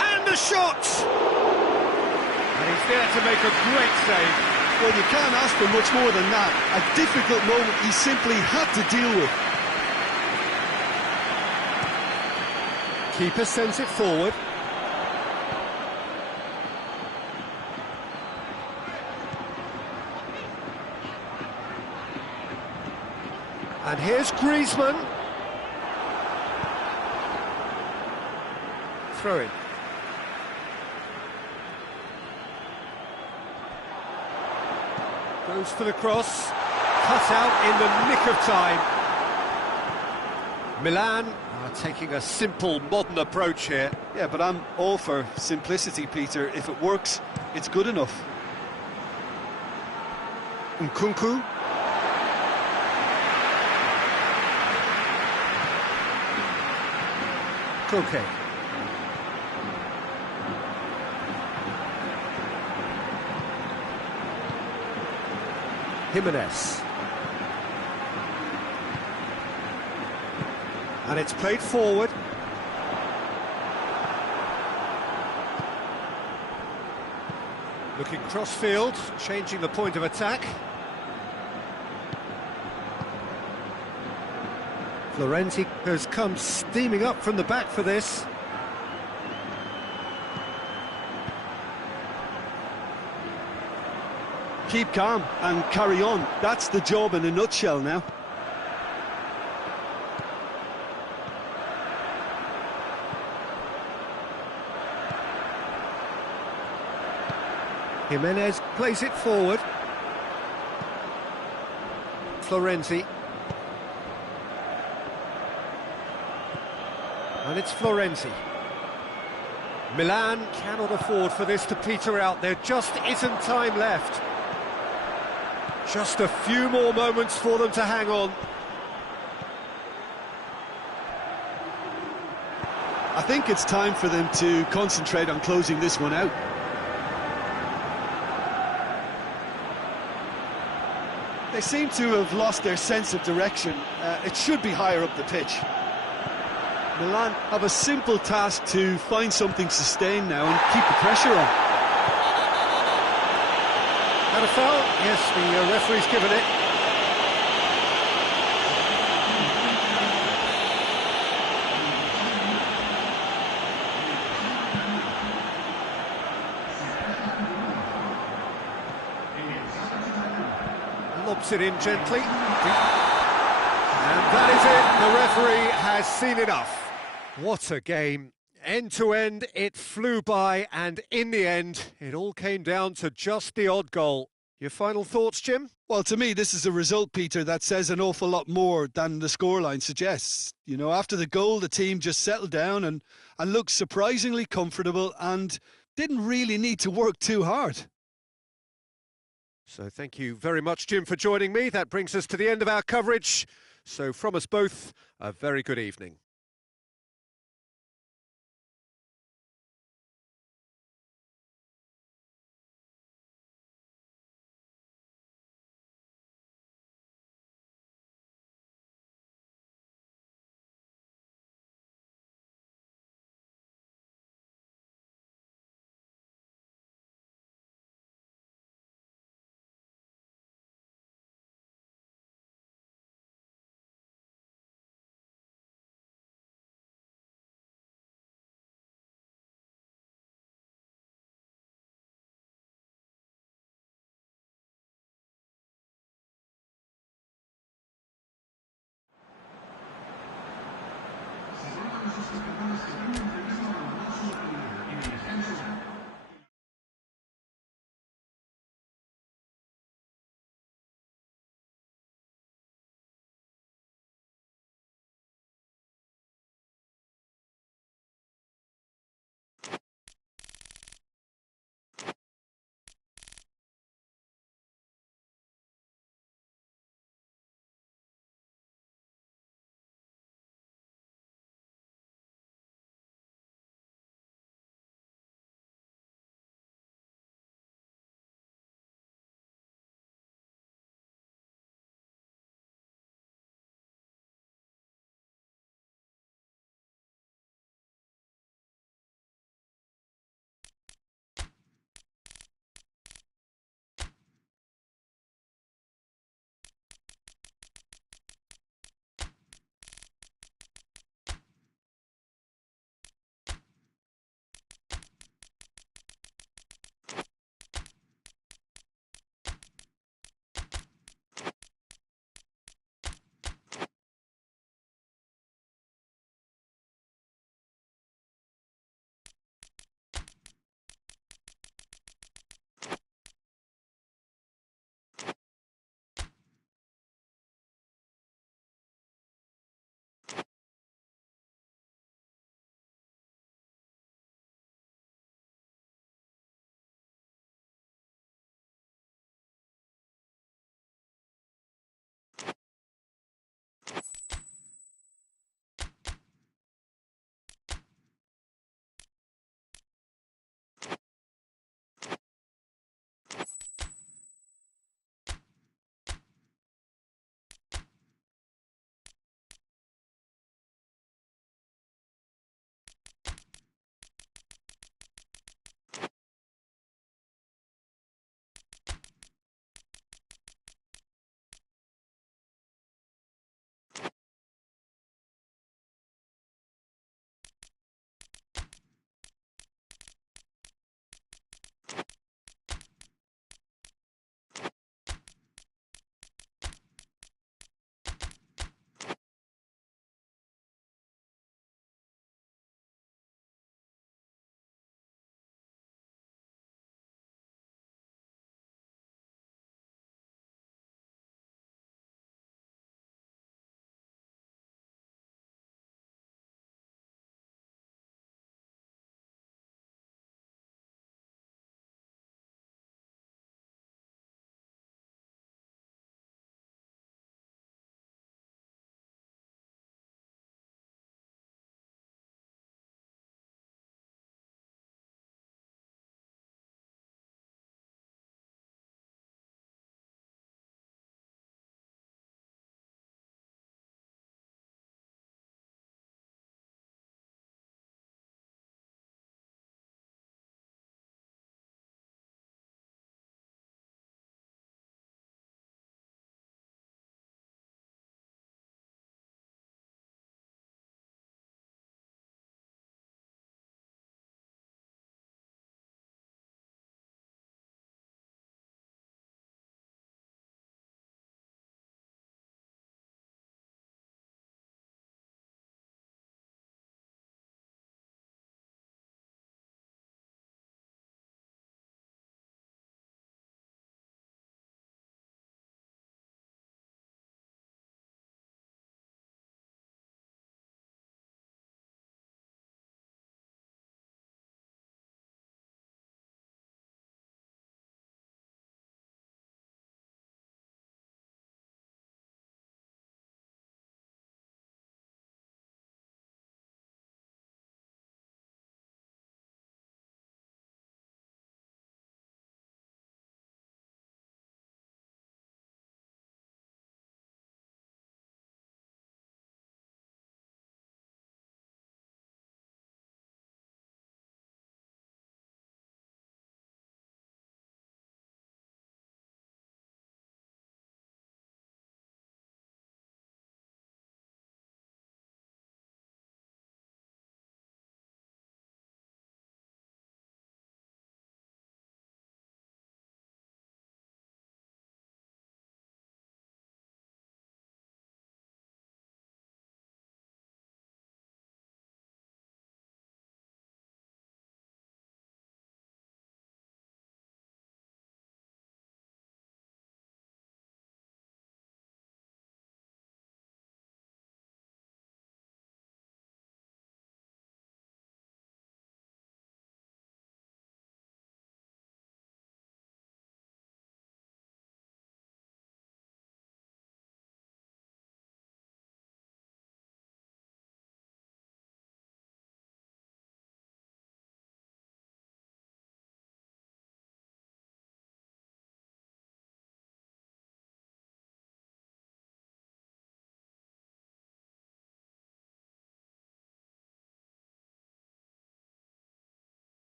And a shot! And he's there to make a great save. Well, you can't ask for much more than that. A difficult moment he simply had to deal with. Keeper sends it forward. And here's Griezmann. Throw in. Goes for the cross. Cut out in the nick of time. Milan are taking a simple, modern approach here. Yeah, but I'm all for simplicity, Peter. If it works, it's good enough. Nkunku. Koke. Jimenez. And it's played forward. Looking cross-field, changing the point of attack. Florenzi has come steaming up from the back for this. Keep calm and carry on. That's the job in a nutshell now. Jimenez plays it forward. Florenzi. And it's Florenzi. Milan cannot afford for this to peter out. There just isn't time left. Just a few more moments for them to hang on. I think it's time for them to concentrate on closing this one out. They seem to have lost their sense of direction. It should be higher up the pitch. Milan have a simple task to find something sustained now and keep the pressure on. And a foul? Yes, the referee's given it. Lobs it in gently. And that is it. The referee has seen enough. What a game. End to end, it flew by, and in the end, it all came down to just the odd goal. Your final thoughts, Jim? Well, to me, this is a result, Peter, that says an awful lot more than the scoreline suggests. You know, after the goal, the team just settled down and looked surprisingly comfortable and didn't really need to work too hard. So thank you very much, Jim, for joining me. That brings us to the end of our coverage. So from us both, a very good evening.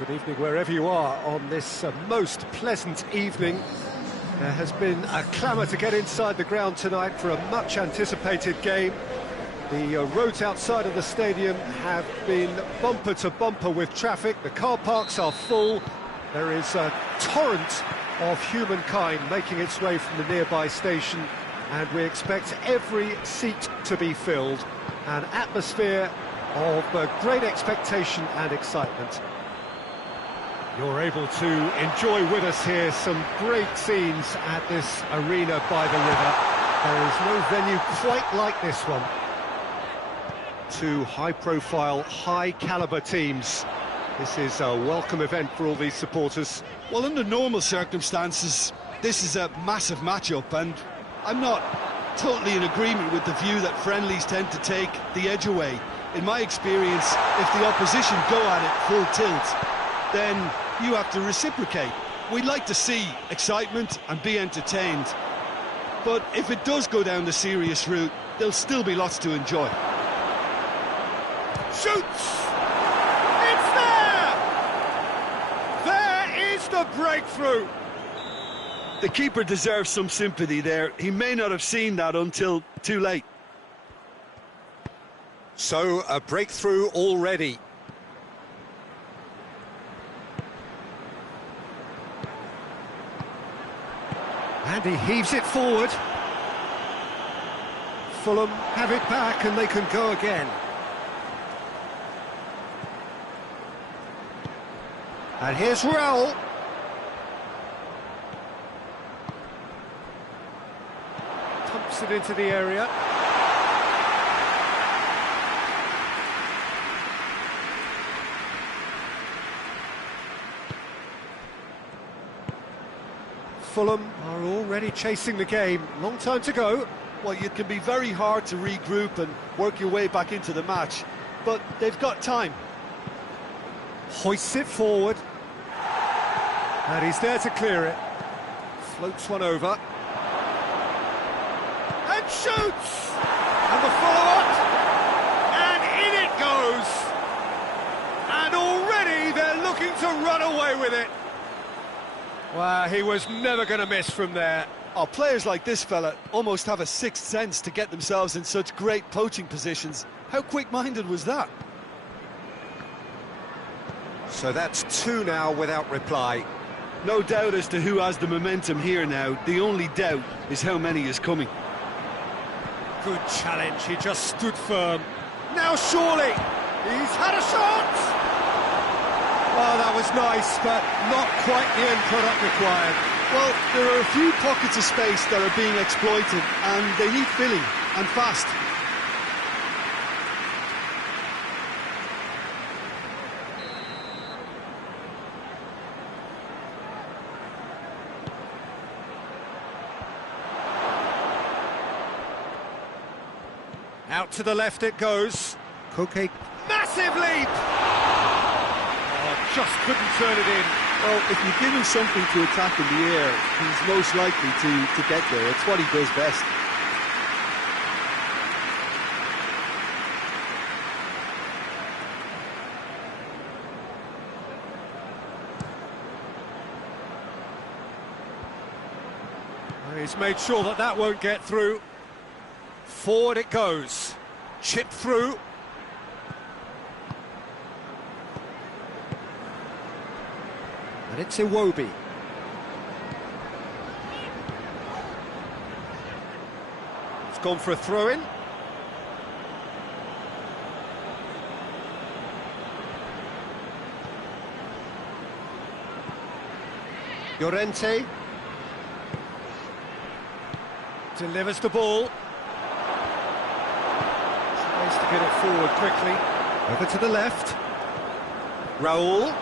Good evening wherever you are on this most pleasant evening. There has been a clamour to get inside the ground tonight for a much-anticipated game. The roads outside of the stadium have been bumper to bumper with traffic. The car parks are full. There is a torrent of humankind making its way from the nearby station, and we expect every seat to be filled. An atmosphere of great expectation and excitement. You're able to enjoy with us here some great scenes at this arena by the river. There is no venue quite like this one. Two high-profile, high-caliber teams. This is a welcome event for all these supporters. Well, under normal circumstances, this is a massive matchup, and I'm not totally in agreement with the view that friendlies tend to take the edge away. In my experience, if the opposition go at it full tilt, then you have to reciprocate. We'd like to see excitement and be entertained, but if it does go down the serious route, there'll still be lots to enjoy. Shoots! It's there! There is the breakthrough! The keeper deserves some sympathy there. He may not have seen that until too late. So, a breakthrough already. And he heaves it forward. Fulham have it back and they can go again. And here's Raul. Pumps it into the area. Fulham are already chasing the game. Long time to go. Well, it can be very hard to regroup and work your way back into the match, but they've got time. Hoists it forward. And he's there to clear it. Floats one over. And shoots! And the follow-up! And in it goes! And already they're looking to run away with it. Well, he was never going to miss from there. Oh, players like this fella almost have a sixth sense to get themselves in such great poaching positions. How quick-minded was that? So that's two now without reply. No doubt as to who has the momentum here now. The only doubt is how many is coming. Good challenge, he just stood firm. Now surely, he's had a shot! Oh, that was nice, but not quite the end product required. Well, there are a few pockets of space that are being exploited, and they need filling, and fast. Out to the left it goes. Koke, massive leap! Oh, just couldn't turn it in. Well, if you give him something to attack in the air, he's most likely to get there. It's what he does best. He's made sure that that won't get through. Forward it goes. Chip through. And it's Iwobi. It's gone for a throw-in. Llorente. Delivers the ball. Tries to get it forward quickly. Over to the left. Raul.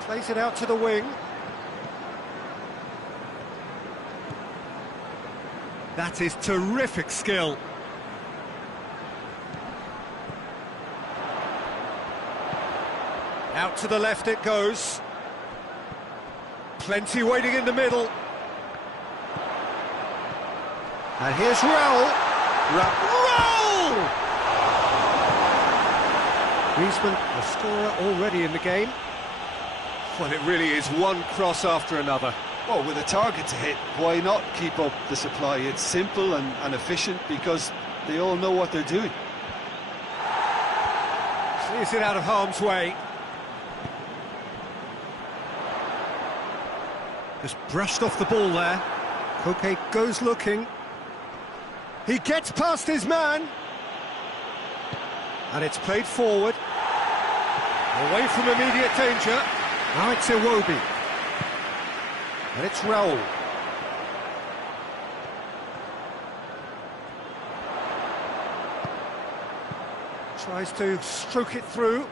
Plays it out to the wing. That is terrific skill. Out to the left it goes. Plenty waiting in the middle. And here's Raul. Raul! Griezmann, the scorer already in the game. Well, it really is one cross after another. Well, with a target to hit, why not keep up the supply? It's simple and efficient because they all know what they're doing. Clears it out of harm's way. Just brushed off the ball there. Koke goes looking. He gets past his man. And it's played forward. Away from immediate danger. Now it's Iwobi. And it's Raul. Tries to stroke it through.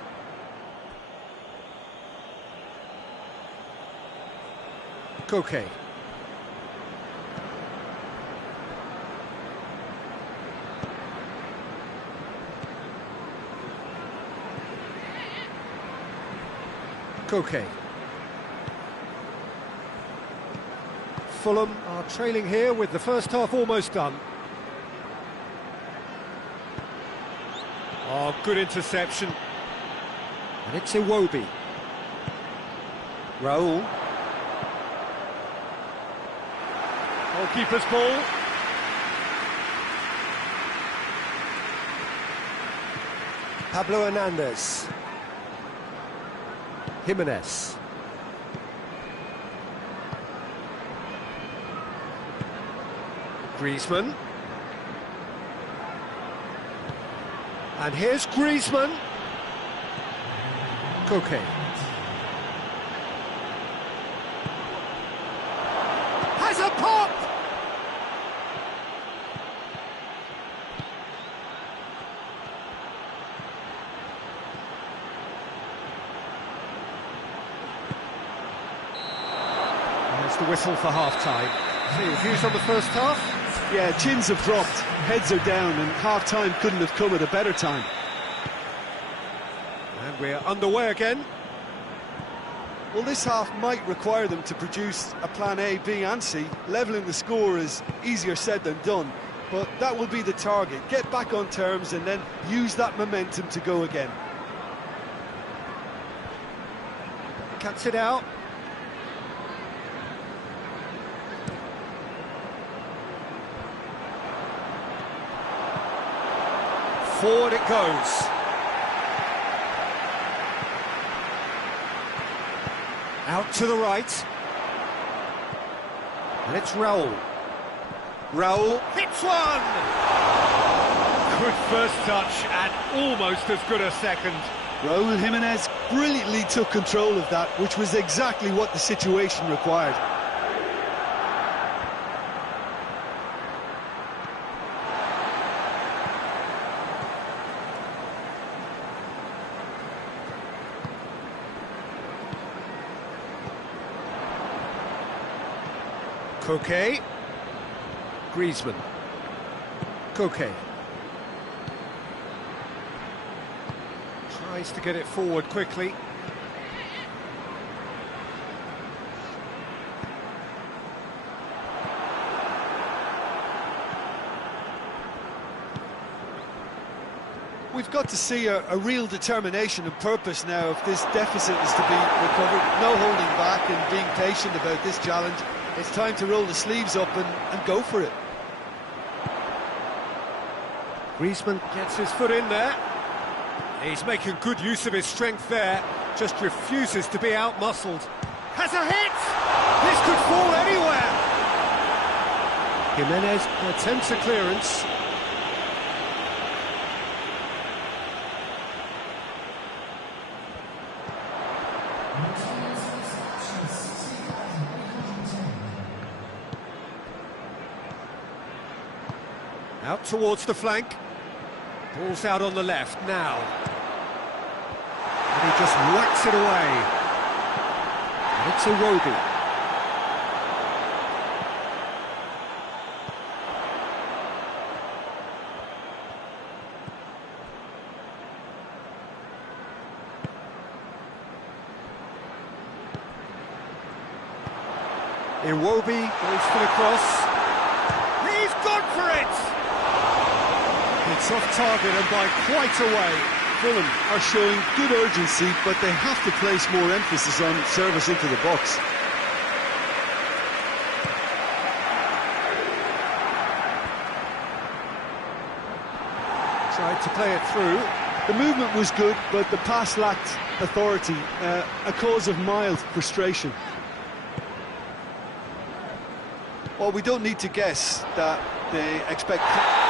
Koke. Koke. Fulham are trailing here with the first half almost done. Oh, good interception. And it's Iwobi. Raul. Goalkeeper's ball. Pablo Hernandez. Jimenez. Griezmann. And here's Griezmann. Koke. Has a pop! There's the whistle for half-time. So your views on the first half? Yeah, chins have dropped, heads are down, and half-time couldn't have come at a better time. And we're underway again. Well, this half might require them to produce a plan A, B and C. Levelling the score is easier said than done, but that will be the target. Get back on terms and then use that momentum to go again. Cuts it out. Forward it goes. Out to the right. And it's Raul. Raul hits one! Good first touch and almost as good a second. Raul Jimenez brilliantly took control of that, which was exactly what the situation required. Koke. Griezmann. Koke. Tries to get it forward quickly. We've got to see a real determination and purpose now if this deficit is to be recovered. No holding back and being patient about this challenge. It's time to roll the sleeves up and go for it. Griezmann gets his foot in there. He's making good use of his strength there. Just refuses to be out-muscled. Has a hit! This could fall anywhere! Jimenez attempts a clearance. Out towards the flank. Ball's out on the left now. And he just whacks it away. And it's Iwobi. Iwobi goes for the cross. He's gone for it! It's off target and by quite a way. Fulham are showing good urgency, but they have to place more emphasis on service into the box. Tried to play it through. The movement was good, but the pass lacked authority, a cause of mild frustration. Well, we don't need to guess that they expect...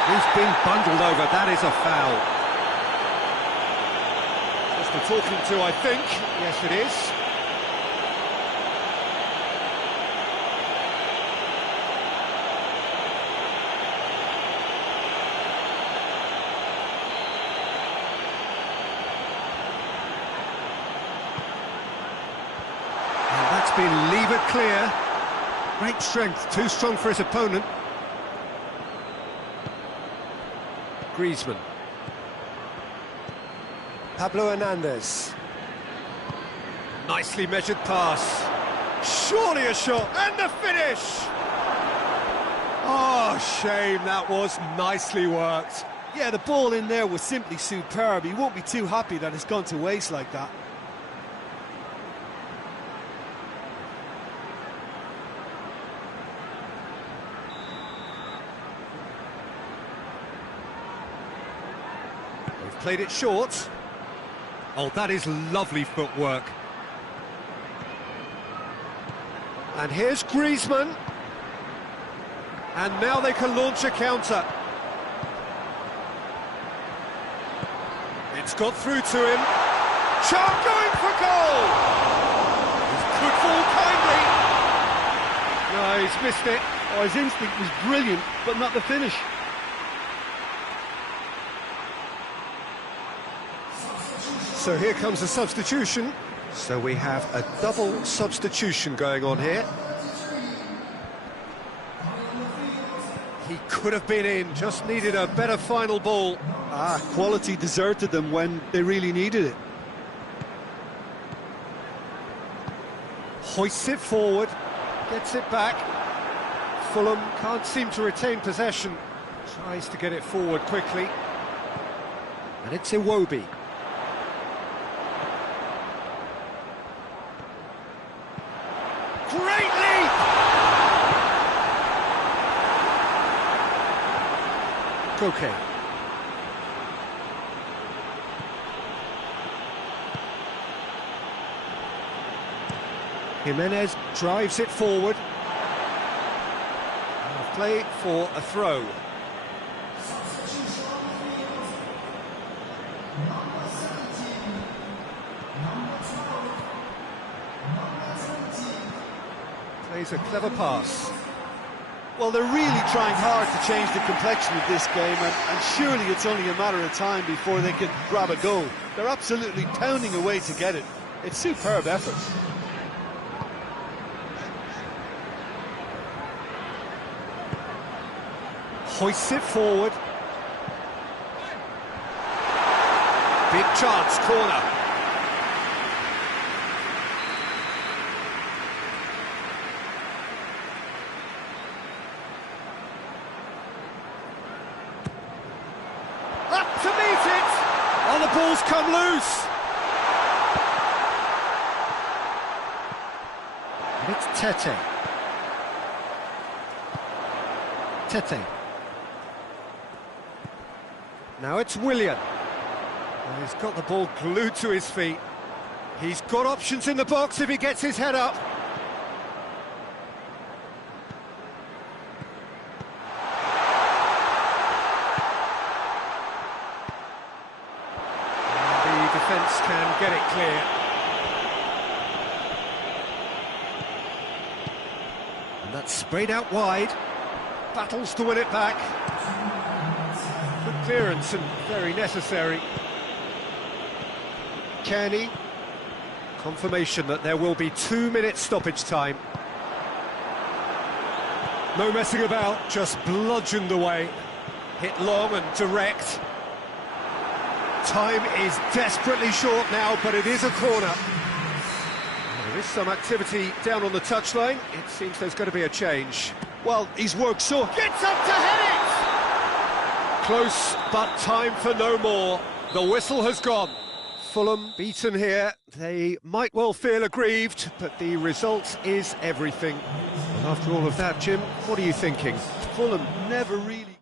He's been bundled over, that is a foul. Just the talking to, I think. Yes, it is. And that's been levered clear. Great strength, too strong for his opponent. Griezmann. Pablo Hernandez. Nicely measured pass. Surely a shot, and the finish! Oh, shame, that was nicely worked. Yeah, the ball in there was simply superb. He won't be too happy that it's gone to waste like that. They've played it short. Oh, that is lovely footwork. And here's Griezmann. And now they can launch a counter. It's got through to him. Chart going for goal! This could fall kindly. No, he's missed it. Oh, his instinct was brilliant, but not the finish. So here comes a substitution. So we have a double substitution going on here. He could have been in, just needed a better final ball. Quality deserted them when they really needed it. Hoists it forward, gets it back. Fulham can't seem to retain possession. Tries to get it forward quickly. And it's Iwobi. Great leap! Koke. Jimenez drives it forward. And play for a throw. Plays a clever pass. Well, they're really trying hard to change the complexion of this game, and surely it's only a matter of time before they can grab a goal. They're absolutely pounding away to get it. It's superb effort. Hoists it forward. Big chance, corner. Up to meet it! Oh, the ball's come loose! And it's Tete. Tete. Now it's Willian. And he's got the ball glued to his feet. He's got options in the box if he gets his head up. And the defence can get it clear. And that's sprayed out wide. Battles to win it back. Good clearance and very necessary. Kearney. Confirmation that there will be 2 minutes stoppage time. No messing about, just bludgeoned away. Hit long and direct. Time is desperately short now, but it is a corner. There is some activity down on the touchline. It seems there's going to be a change. Well, he's worked so... Gets up to head it! Close, but time for no more. The whistle has gone. Fulham beaten here. They might well feel aggrieved, but the result is everything. And after all of that, Jim, what are you thinking? Fulham never really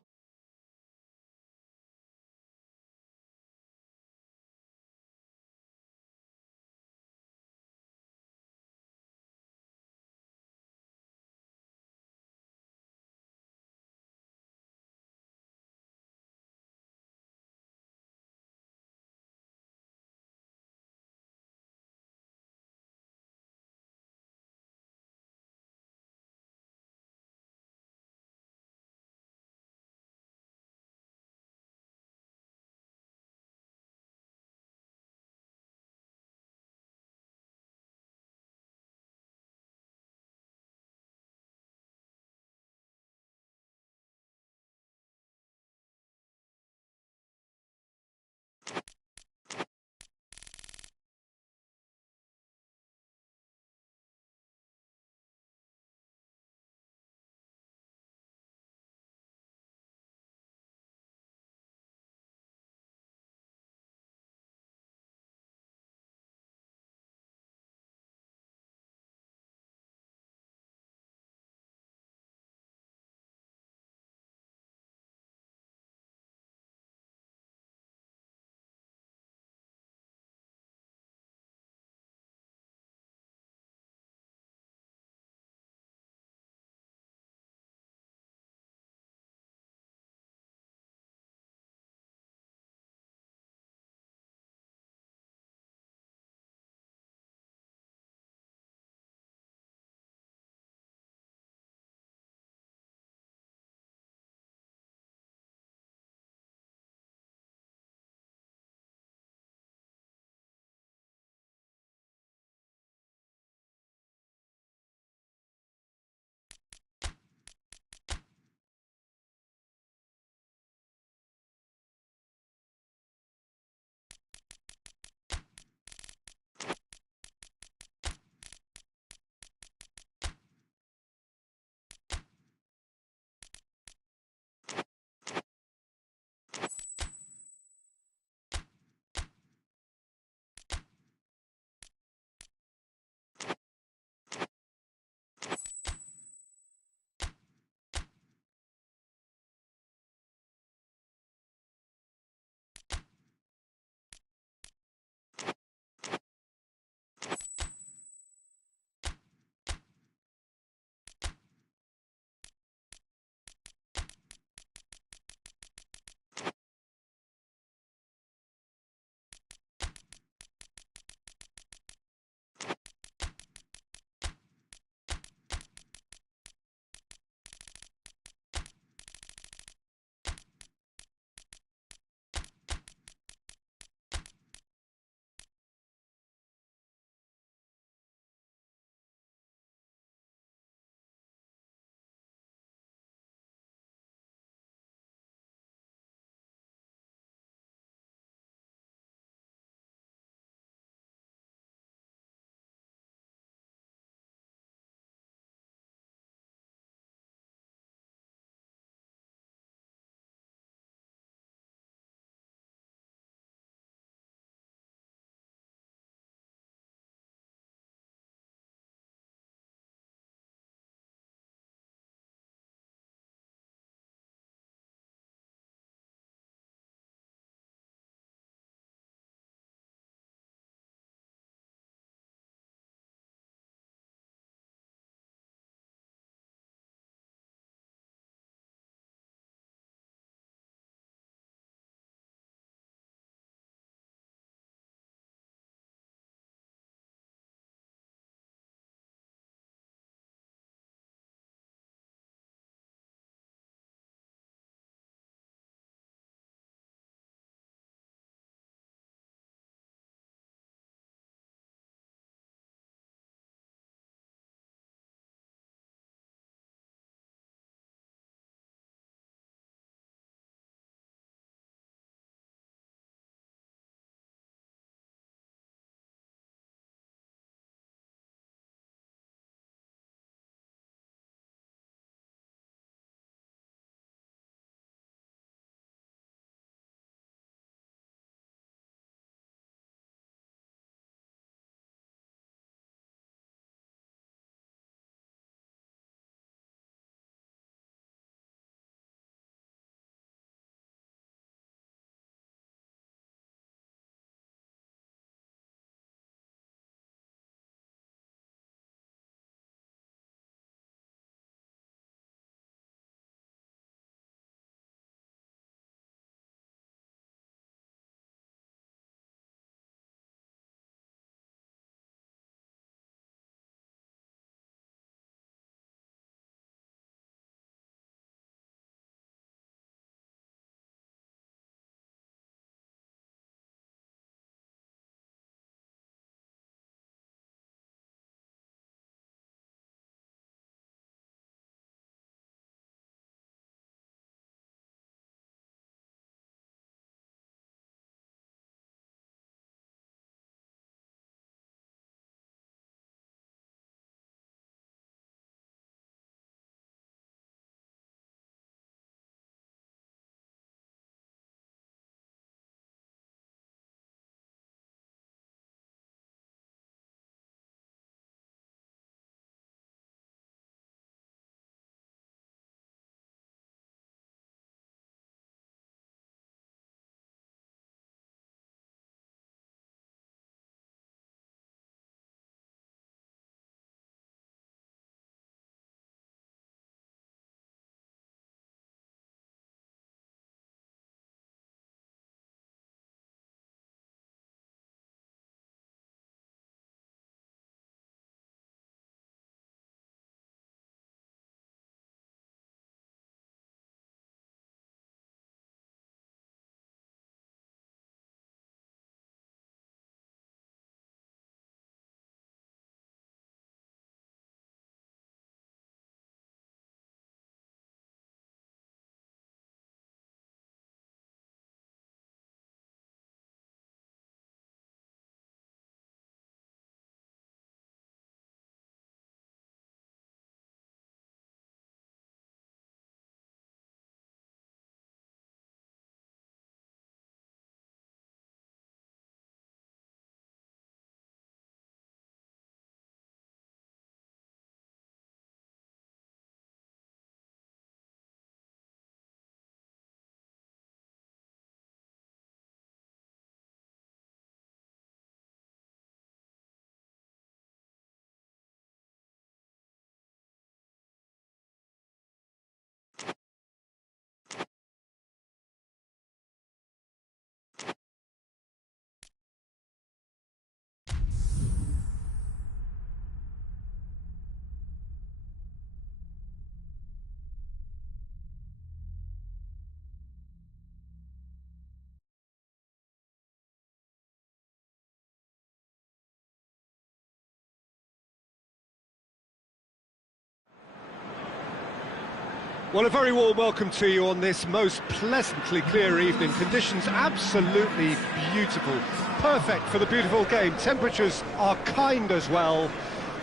Well, a very warm welcome to you on this most pleasantly clear evening. Conditions absolutely beautiful. Perfect for the beautiful game. Temperatures are kind as well.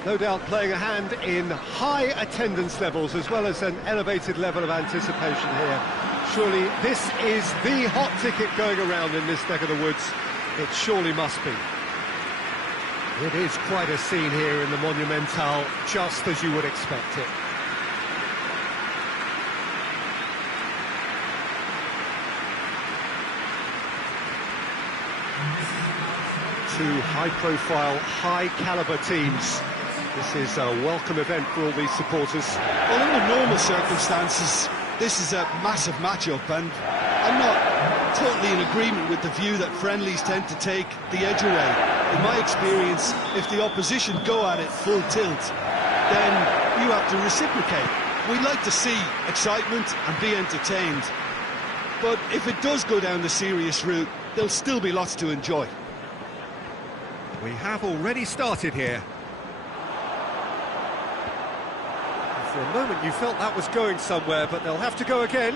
No doubt playing a hand in high attendance levels as well as an elevated level of anticipation here. Surely this is the hot ticket going around in this neck of the woods. It surely must be. It is quite a scene here in the Monumental, just as you would expect it. Two high-profile, high-caliber teams. This is a welcome event for all these supporters. Well, under normal circumstances, this is a massive matchup, and I'm not totally in agreement with the view that friendlies tend to take the edge away. In my experience, if the opposition go at it full tilt, then you have to reciprocate. We like to see excitement and be entertained, but if it does go down the serious route, there'll still be lots to enjoy. We have already started here. For a moment you felt that was going somewhere, but they'll have to go again.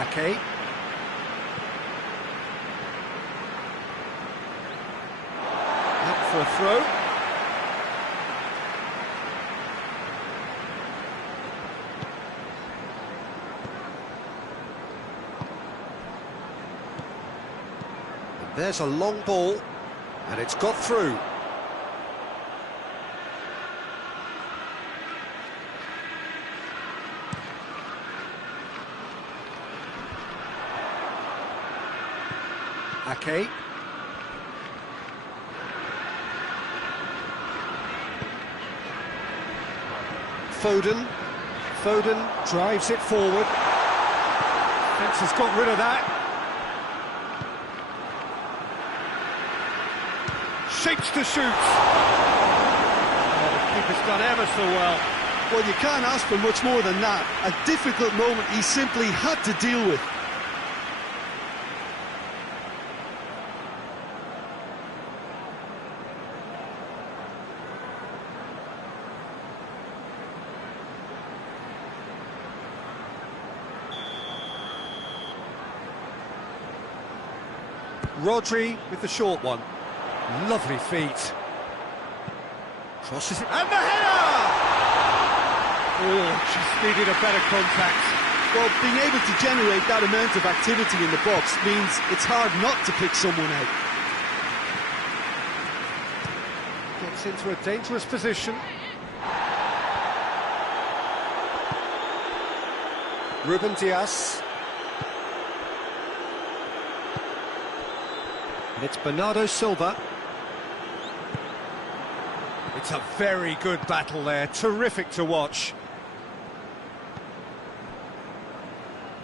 Ake. Up for a throw. There's a long ball, and it's got through. Ake. Foden drives it forward. Fence has got rid of that. Shapes to shoot. Oh, the keeper's done ever so well. Well, you can't ask for much more than that. A difficult moment he simply had to deal with. Rodri with the short one. Lovely feet. Crosses it, and the header! Oh, just needed a better contact. Well, being able to generate that amount of activity in the box means it's hard not to pick someone out. Gets into a dangerous position. Ruben Dias. And it's Bernardo Silva. It's a very good battle there, terrific to watch.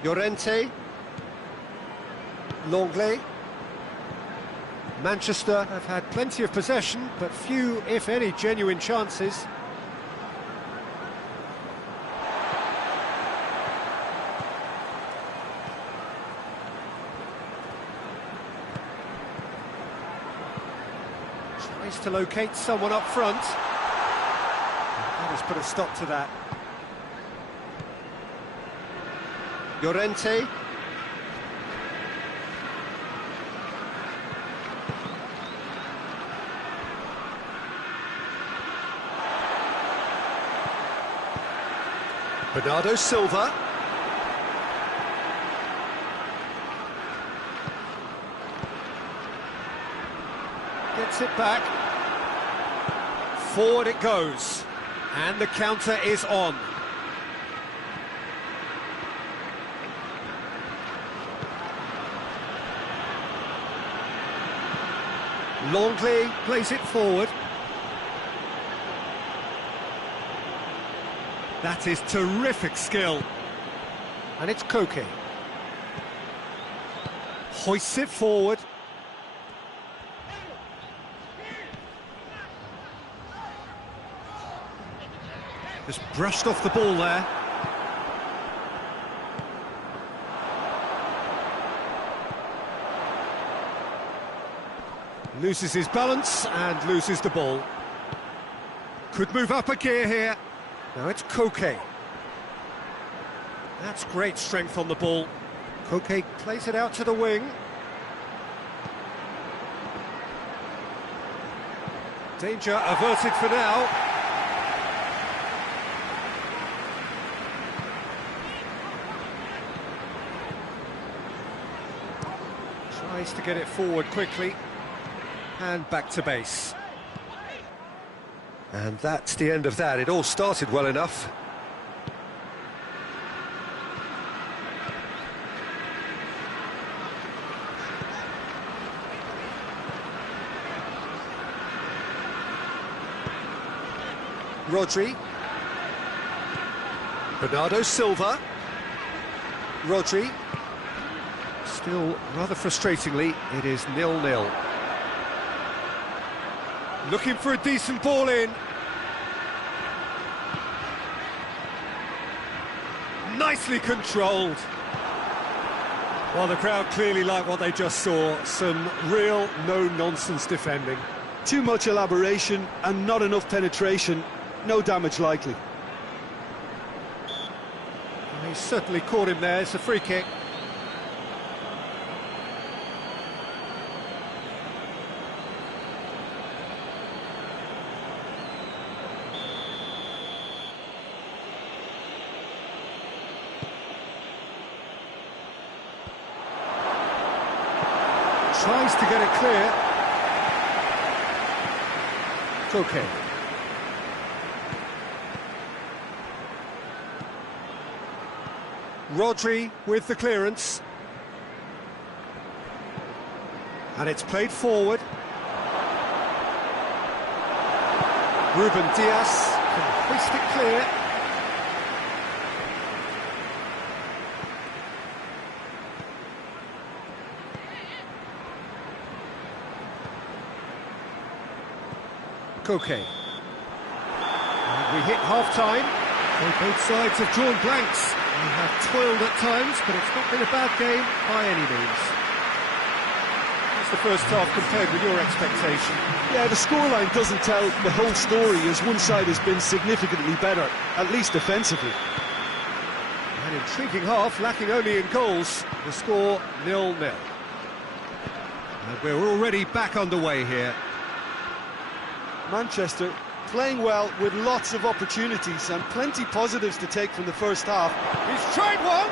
Llorente. Longley. Manchester have had plenty of possession, but few, if any, genuine chances. Tries to locate someone up front. That has put a stop to that. Llorente. Bernardo Silva. Gets it back. Forward it goes. And the counter is on. Longley plays it forward. That is terrific skill. And it's Koke. Hoists it forward. Just brushed off the ball there. Loses his balance and loses the ball. Could move up a gear here. Now it's Koke. That's great strength on the ball. Koke plays it out to the wing. Danger averted for now. Tries to get it forward quickly. And back to base. And that's the end of that. It all started well enough. Rodri. Bernardo Silva. Rodri. Still, rather frustratingly, it is 0-0. Looking for a decent ball in. Nicely controlled. Well, the crowd clearly like what they just saw. Some real no-nonsense defending. Too much elaboration and not enough penetration. No damage likely. He certainly caught him there. It's a free kick. Tries to get it clear. Koke. Rodri with the clearance. And it's played forward. Ruben Diaz can hoist it clear. Koke. And we hit half-time. So both sides have drawn blanks. They have toiled at times, but it's not been a bad game by any means. That's the first half compared with your expectation. Yeah, the scoreline doesn't tell the whole story, as one side has been significantly better, at least defensively. An intriguing half, lacking only in goals. The score 0-0. And we're already back underway here. Manchester playing well with lots of opportunities and plenty positives to take from the first half. He's tried one!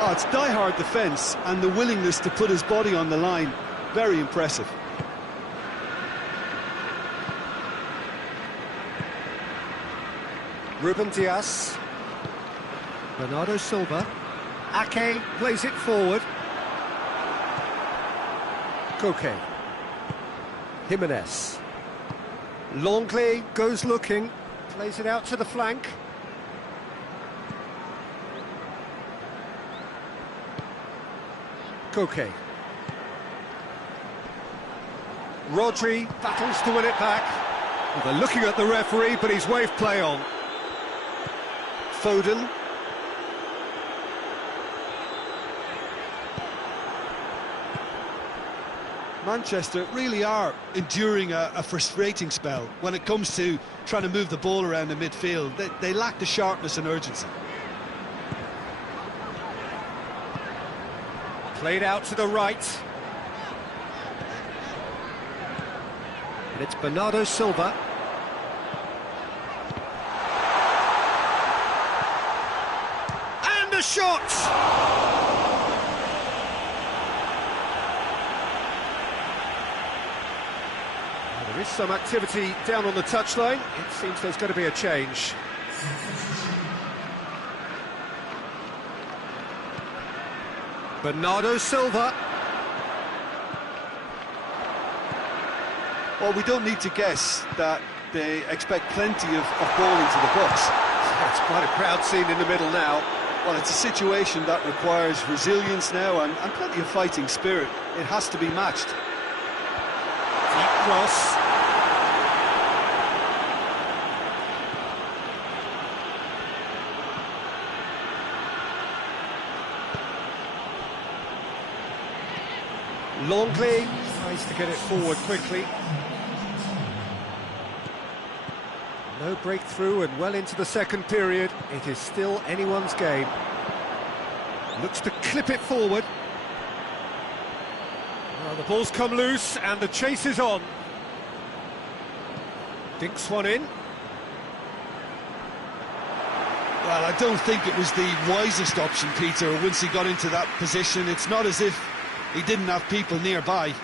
Oh, it's die-hard defence and the willingness to put his body on the line. Very impressive. Ruben Diaz. Bernardo Silva. Ake plays it forward. Koke. Jimenez. Longley goes looking, plays it out to the flank. Koke. Rodri battles to win it back. Well, they're looking at the referee, but he's waved play on. Foden. Manchester really are enduring a frustrating spell when it comes to trying to move the ball around the midfield. They lack the sharpness and urgency. Played out to the right. And it's Bernardo Silva. And a shot! There is some activity down on the touchline. It seems there's going to be a change. Bernardo Silva. Well, we don't need to guess that they expect plenty of ball into the box. That's quite a crowd scene in the middle now. Well, it's a situation that requires resilience now and plenty of fighting spirit. It has to be matched. Deep cross. Longley tries to get it forward quickly. No breakthrough and well into the second period. It is still anyone's game. Looks to clip it forward. Well, the ball's come loose and the chase is on. Dinks one in. Well, I don't think it was the wisest option, Peter, once he got into that position. It's not as if he didn't have people nearby.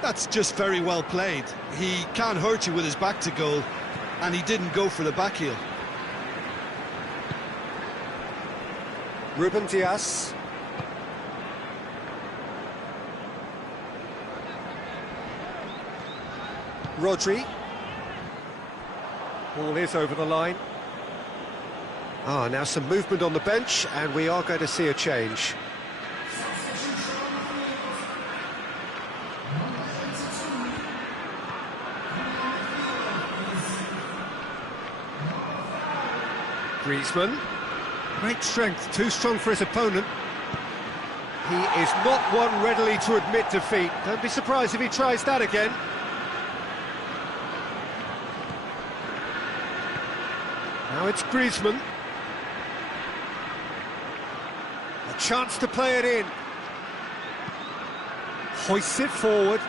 That's just very well played. He can't hurt you with his back to goal, and he didn't go for the back heel. Ruben Dias. Rodri. Ball is over the line. Now some movement on the bench, and we are going to see a change. Griezmann. Great strength, too strong for his opponent. He is not one readily to admit defeat. Don't be surprised if he tries that again. Now it's Griezmann. A chance to play it in. Hoists it forward.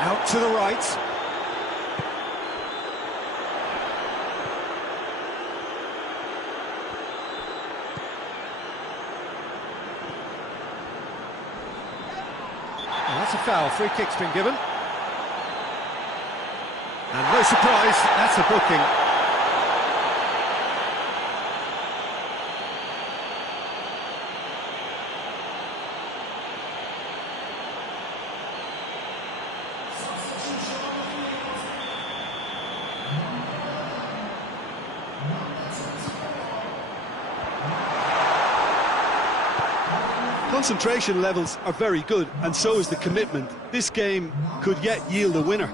Out to the right. That's a foul. Free kick's been given. And no surprise, that's a booking. Concentration levels are very good, and so is the commitment. This game could yet yield a winner.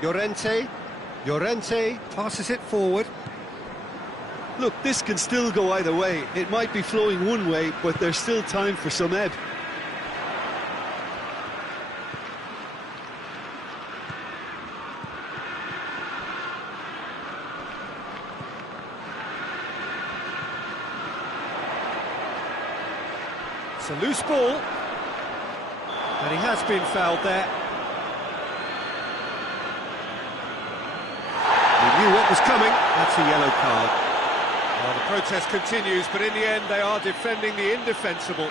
Llorente passes it forward. Look, this can still go either way. It might be flowing one way, but there's still time for some ebb. It's a loose ball, and he has been fouled there. He knew what was coming. That's a yellow card. Well, the protest continues, but in the end they are defending the indefensible.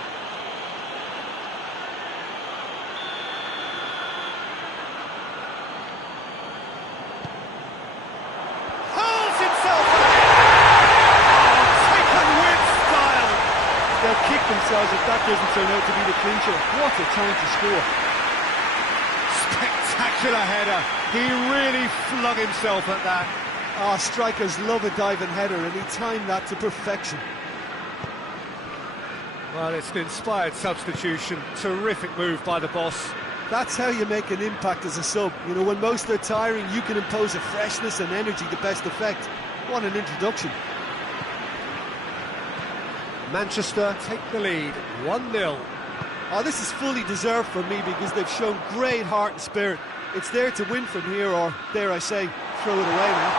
Hurls himself taken with style. They'll kick themselves if that doesn't turn out to be the clincher. What a time to score. Spectacular header. He really flung himself at that. Strikers love a diving header, and he timed that to perfection. Well, it's an inspired substitution. Terrific move by the boss. That's how you make an impact as a sub. You know, when most are tiring, you can impose a freshness and energy to best effect. What an introduction. Manchester take the lead, 1-0. Oh, this is fully deserved for me because they've shown great heart and spirit. It's there to win from here, or, dare I say, throw it away now.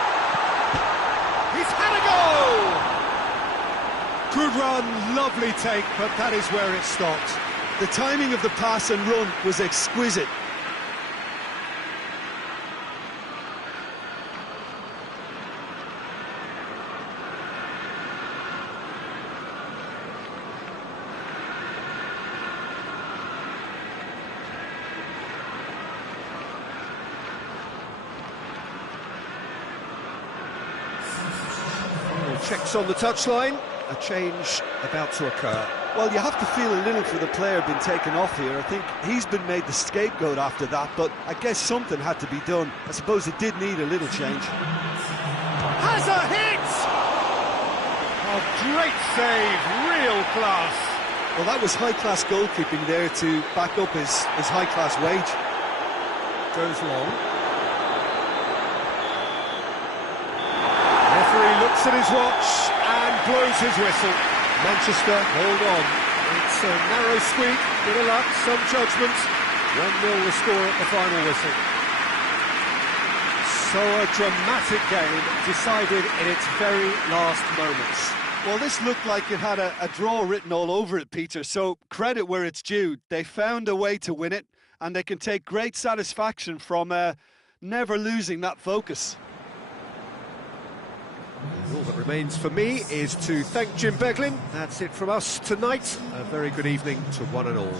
He's had a goal! Good run, lovely take, but that is where it stopped. The timing of the pass and run was exquisite. Checks on the touchline, a change about to occur. Well, you have to feel a little for the player being taken off here. I think he's been made the scapegoat after that, but I guess something had to be done. I suppose it did need a little change. Has a hit! A great save, real class. Well, that was high-class goalkeeping there to back up his high-class wage. goes long. Referee looks at his watch and blows his whistle. Manchester hold on. It's a narrow squeak, bit of luck, some judgment. 1-0 the score at the final whistle. So a dramatic game decided in its very last moments. Well, this looked like it had a draw written all over it, Peter, so credit where it's due. They found a way to win it, and they can take great satisfaction from never losing that focus. All that remains for me is to thank Jim Beglin. That's it from us tonight. A very good evening to one and all.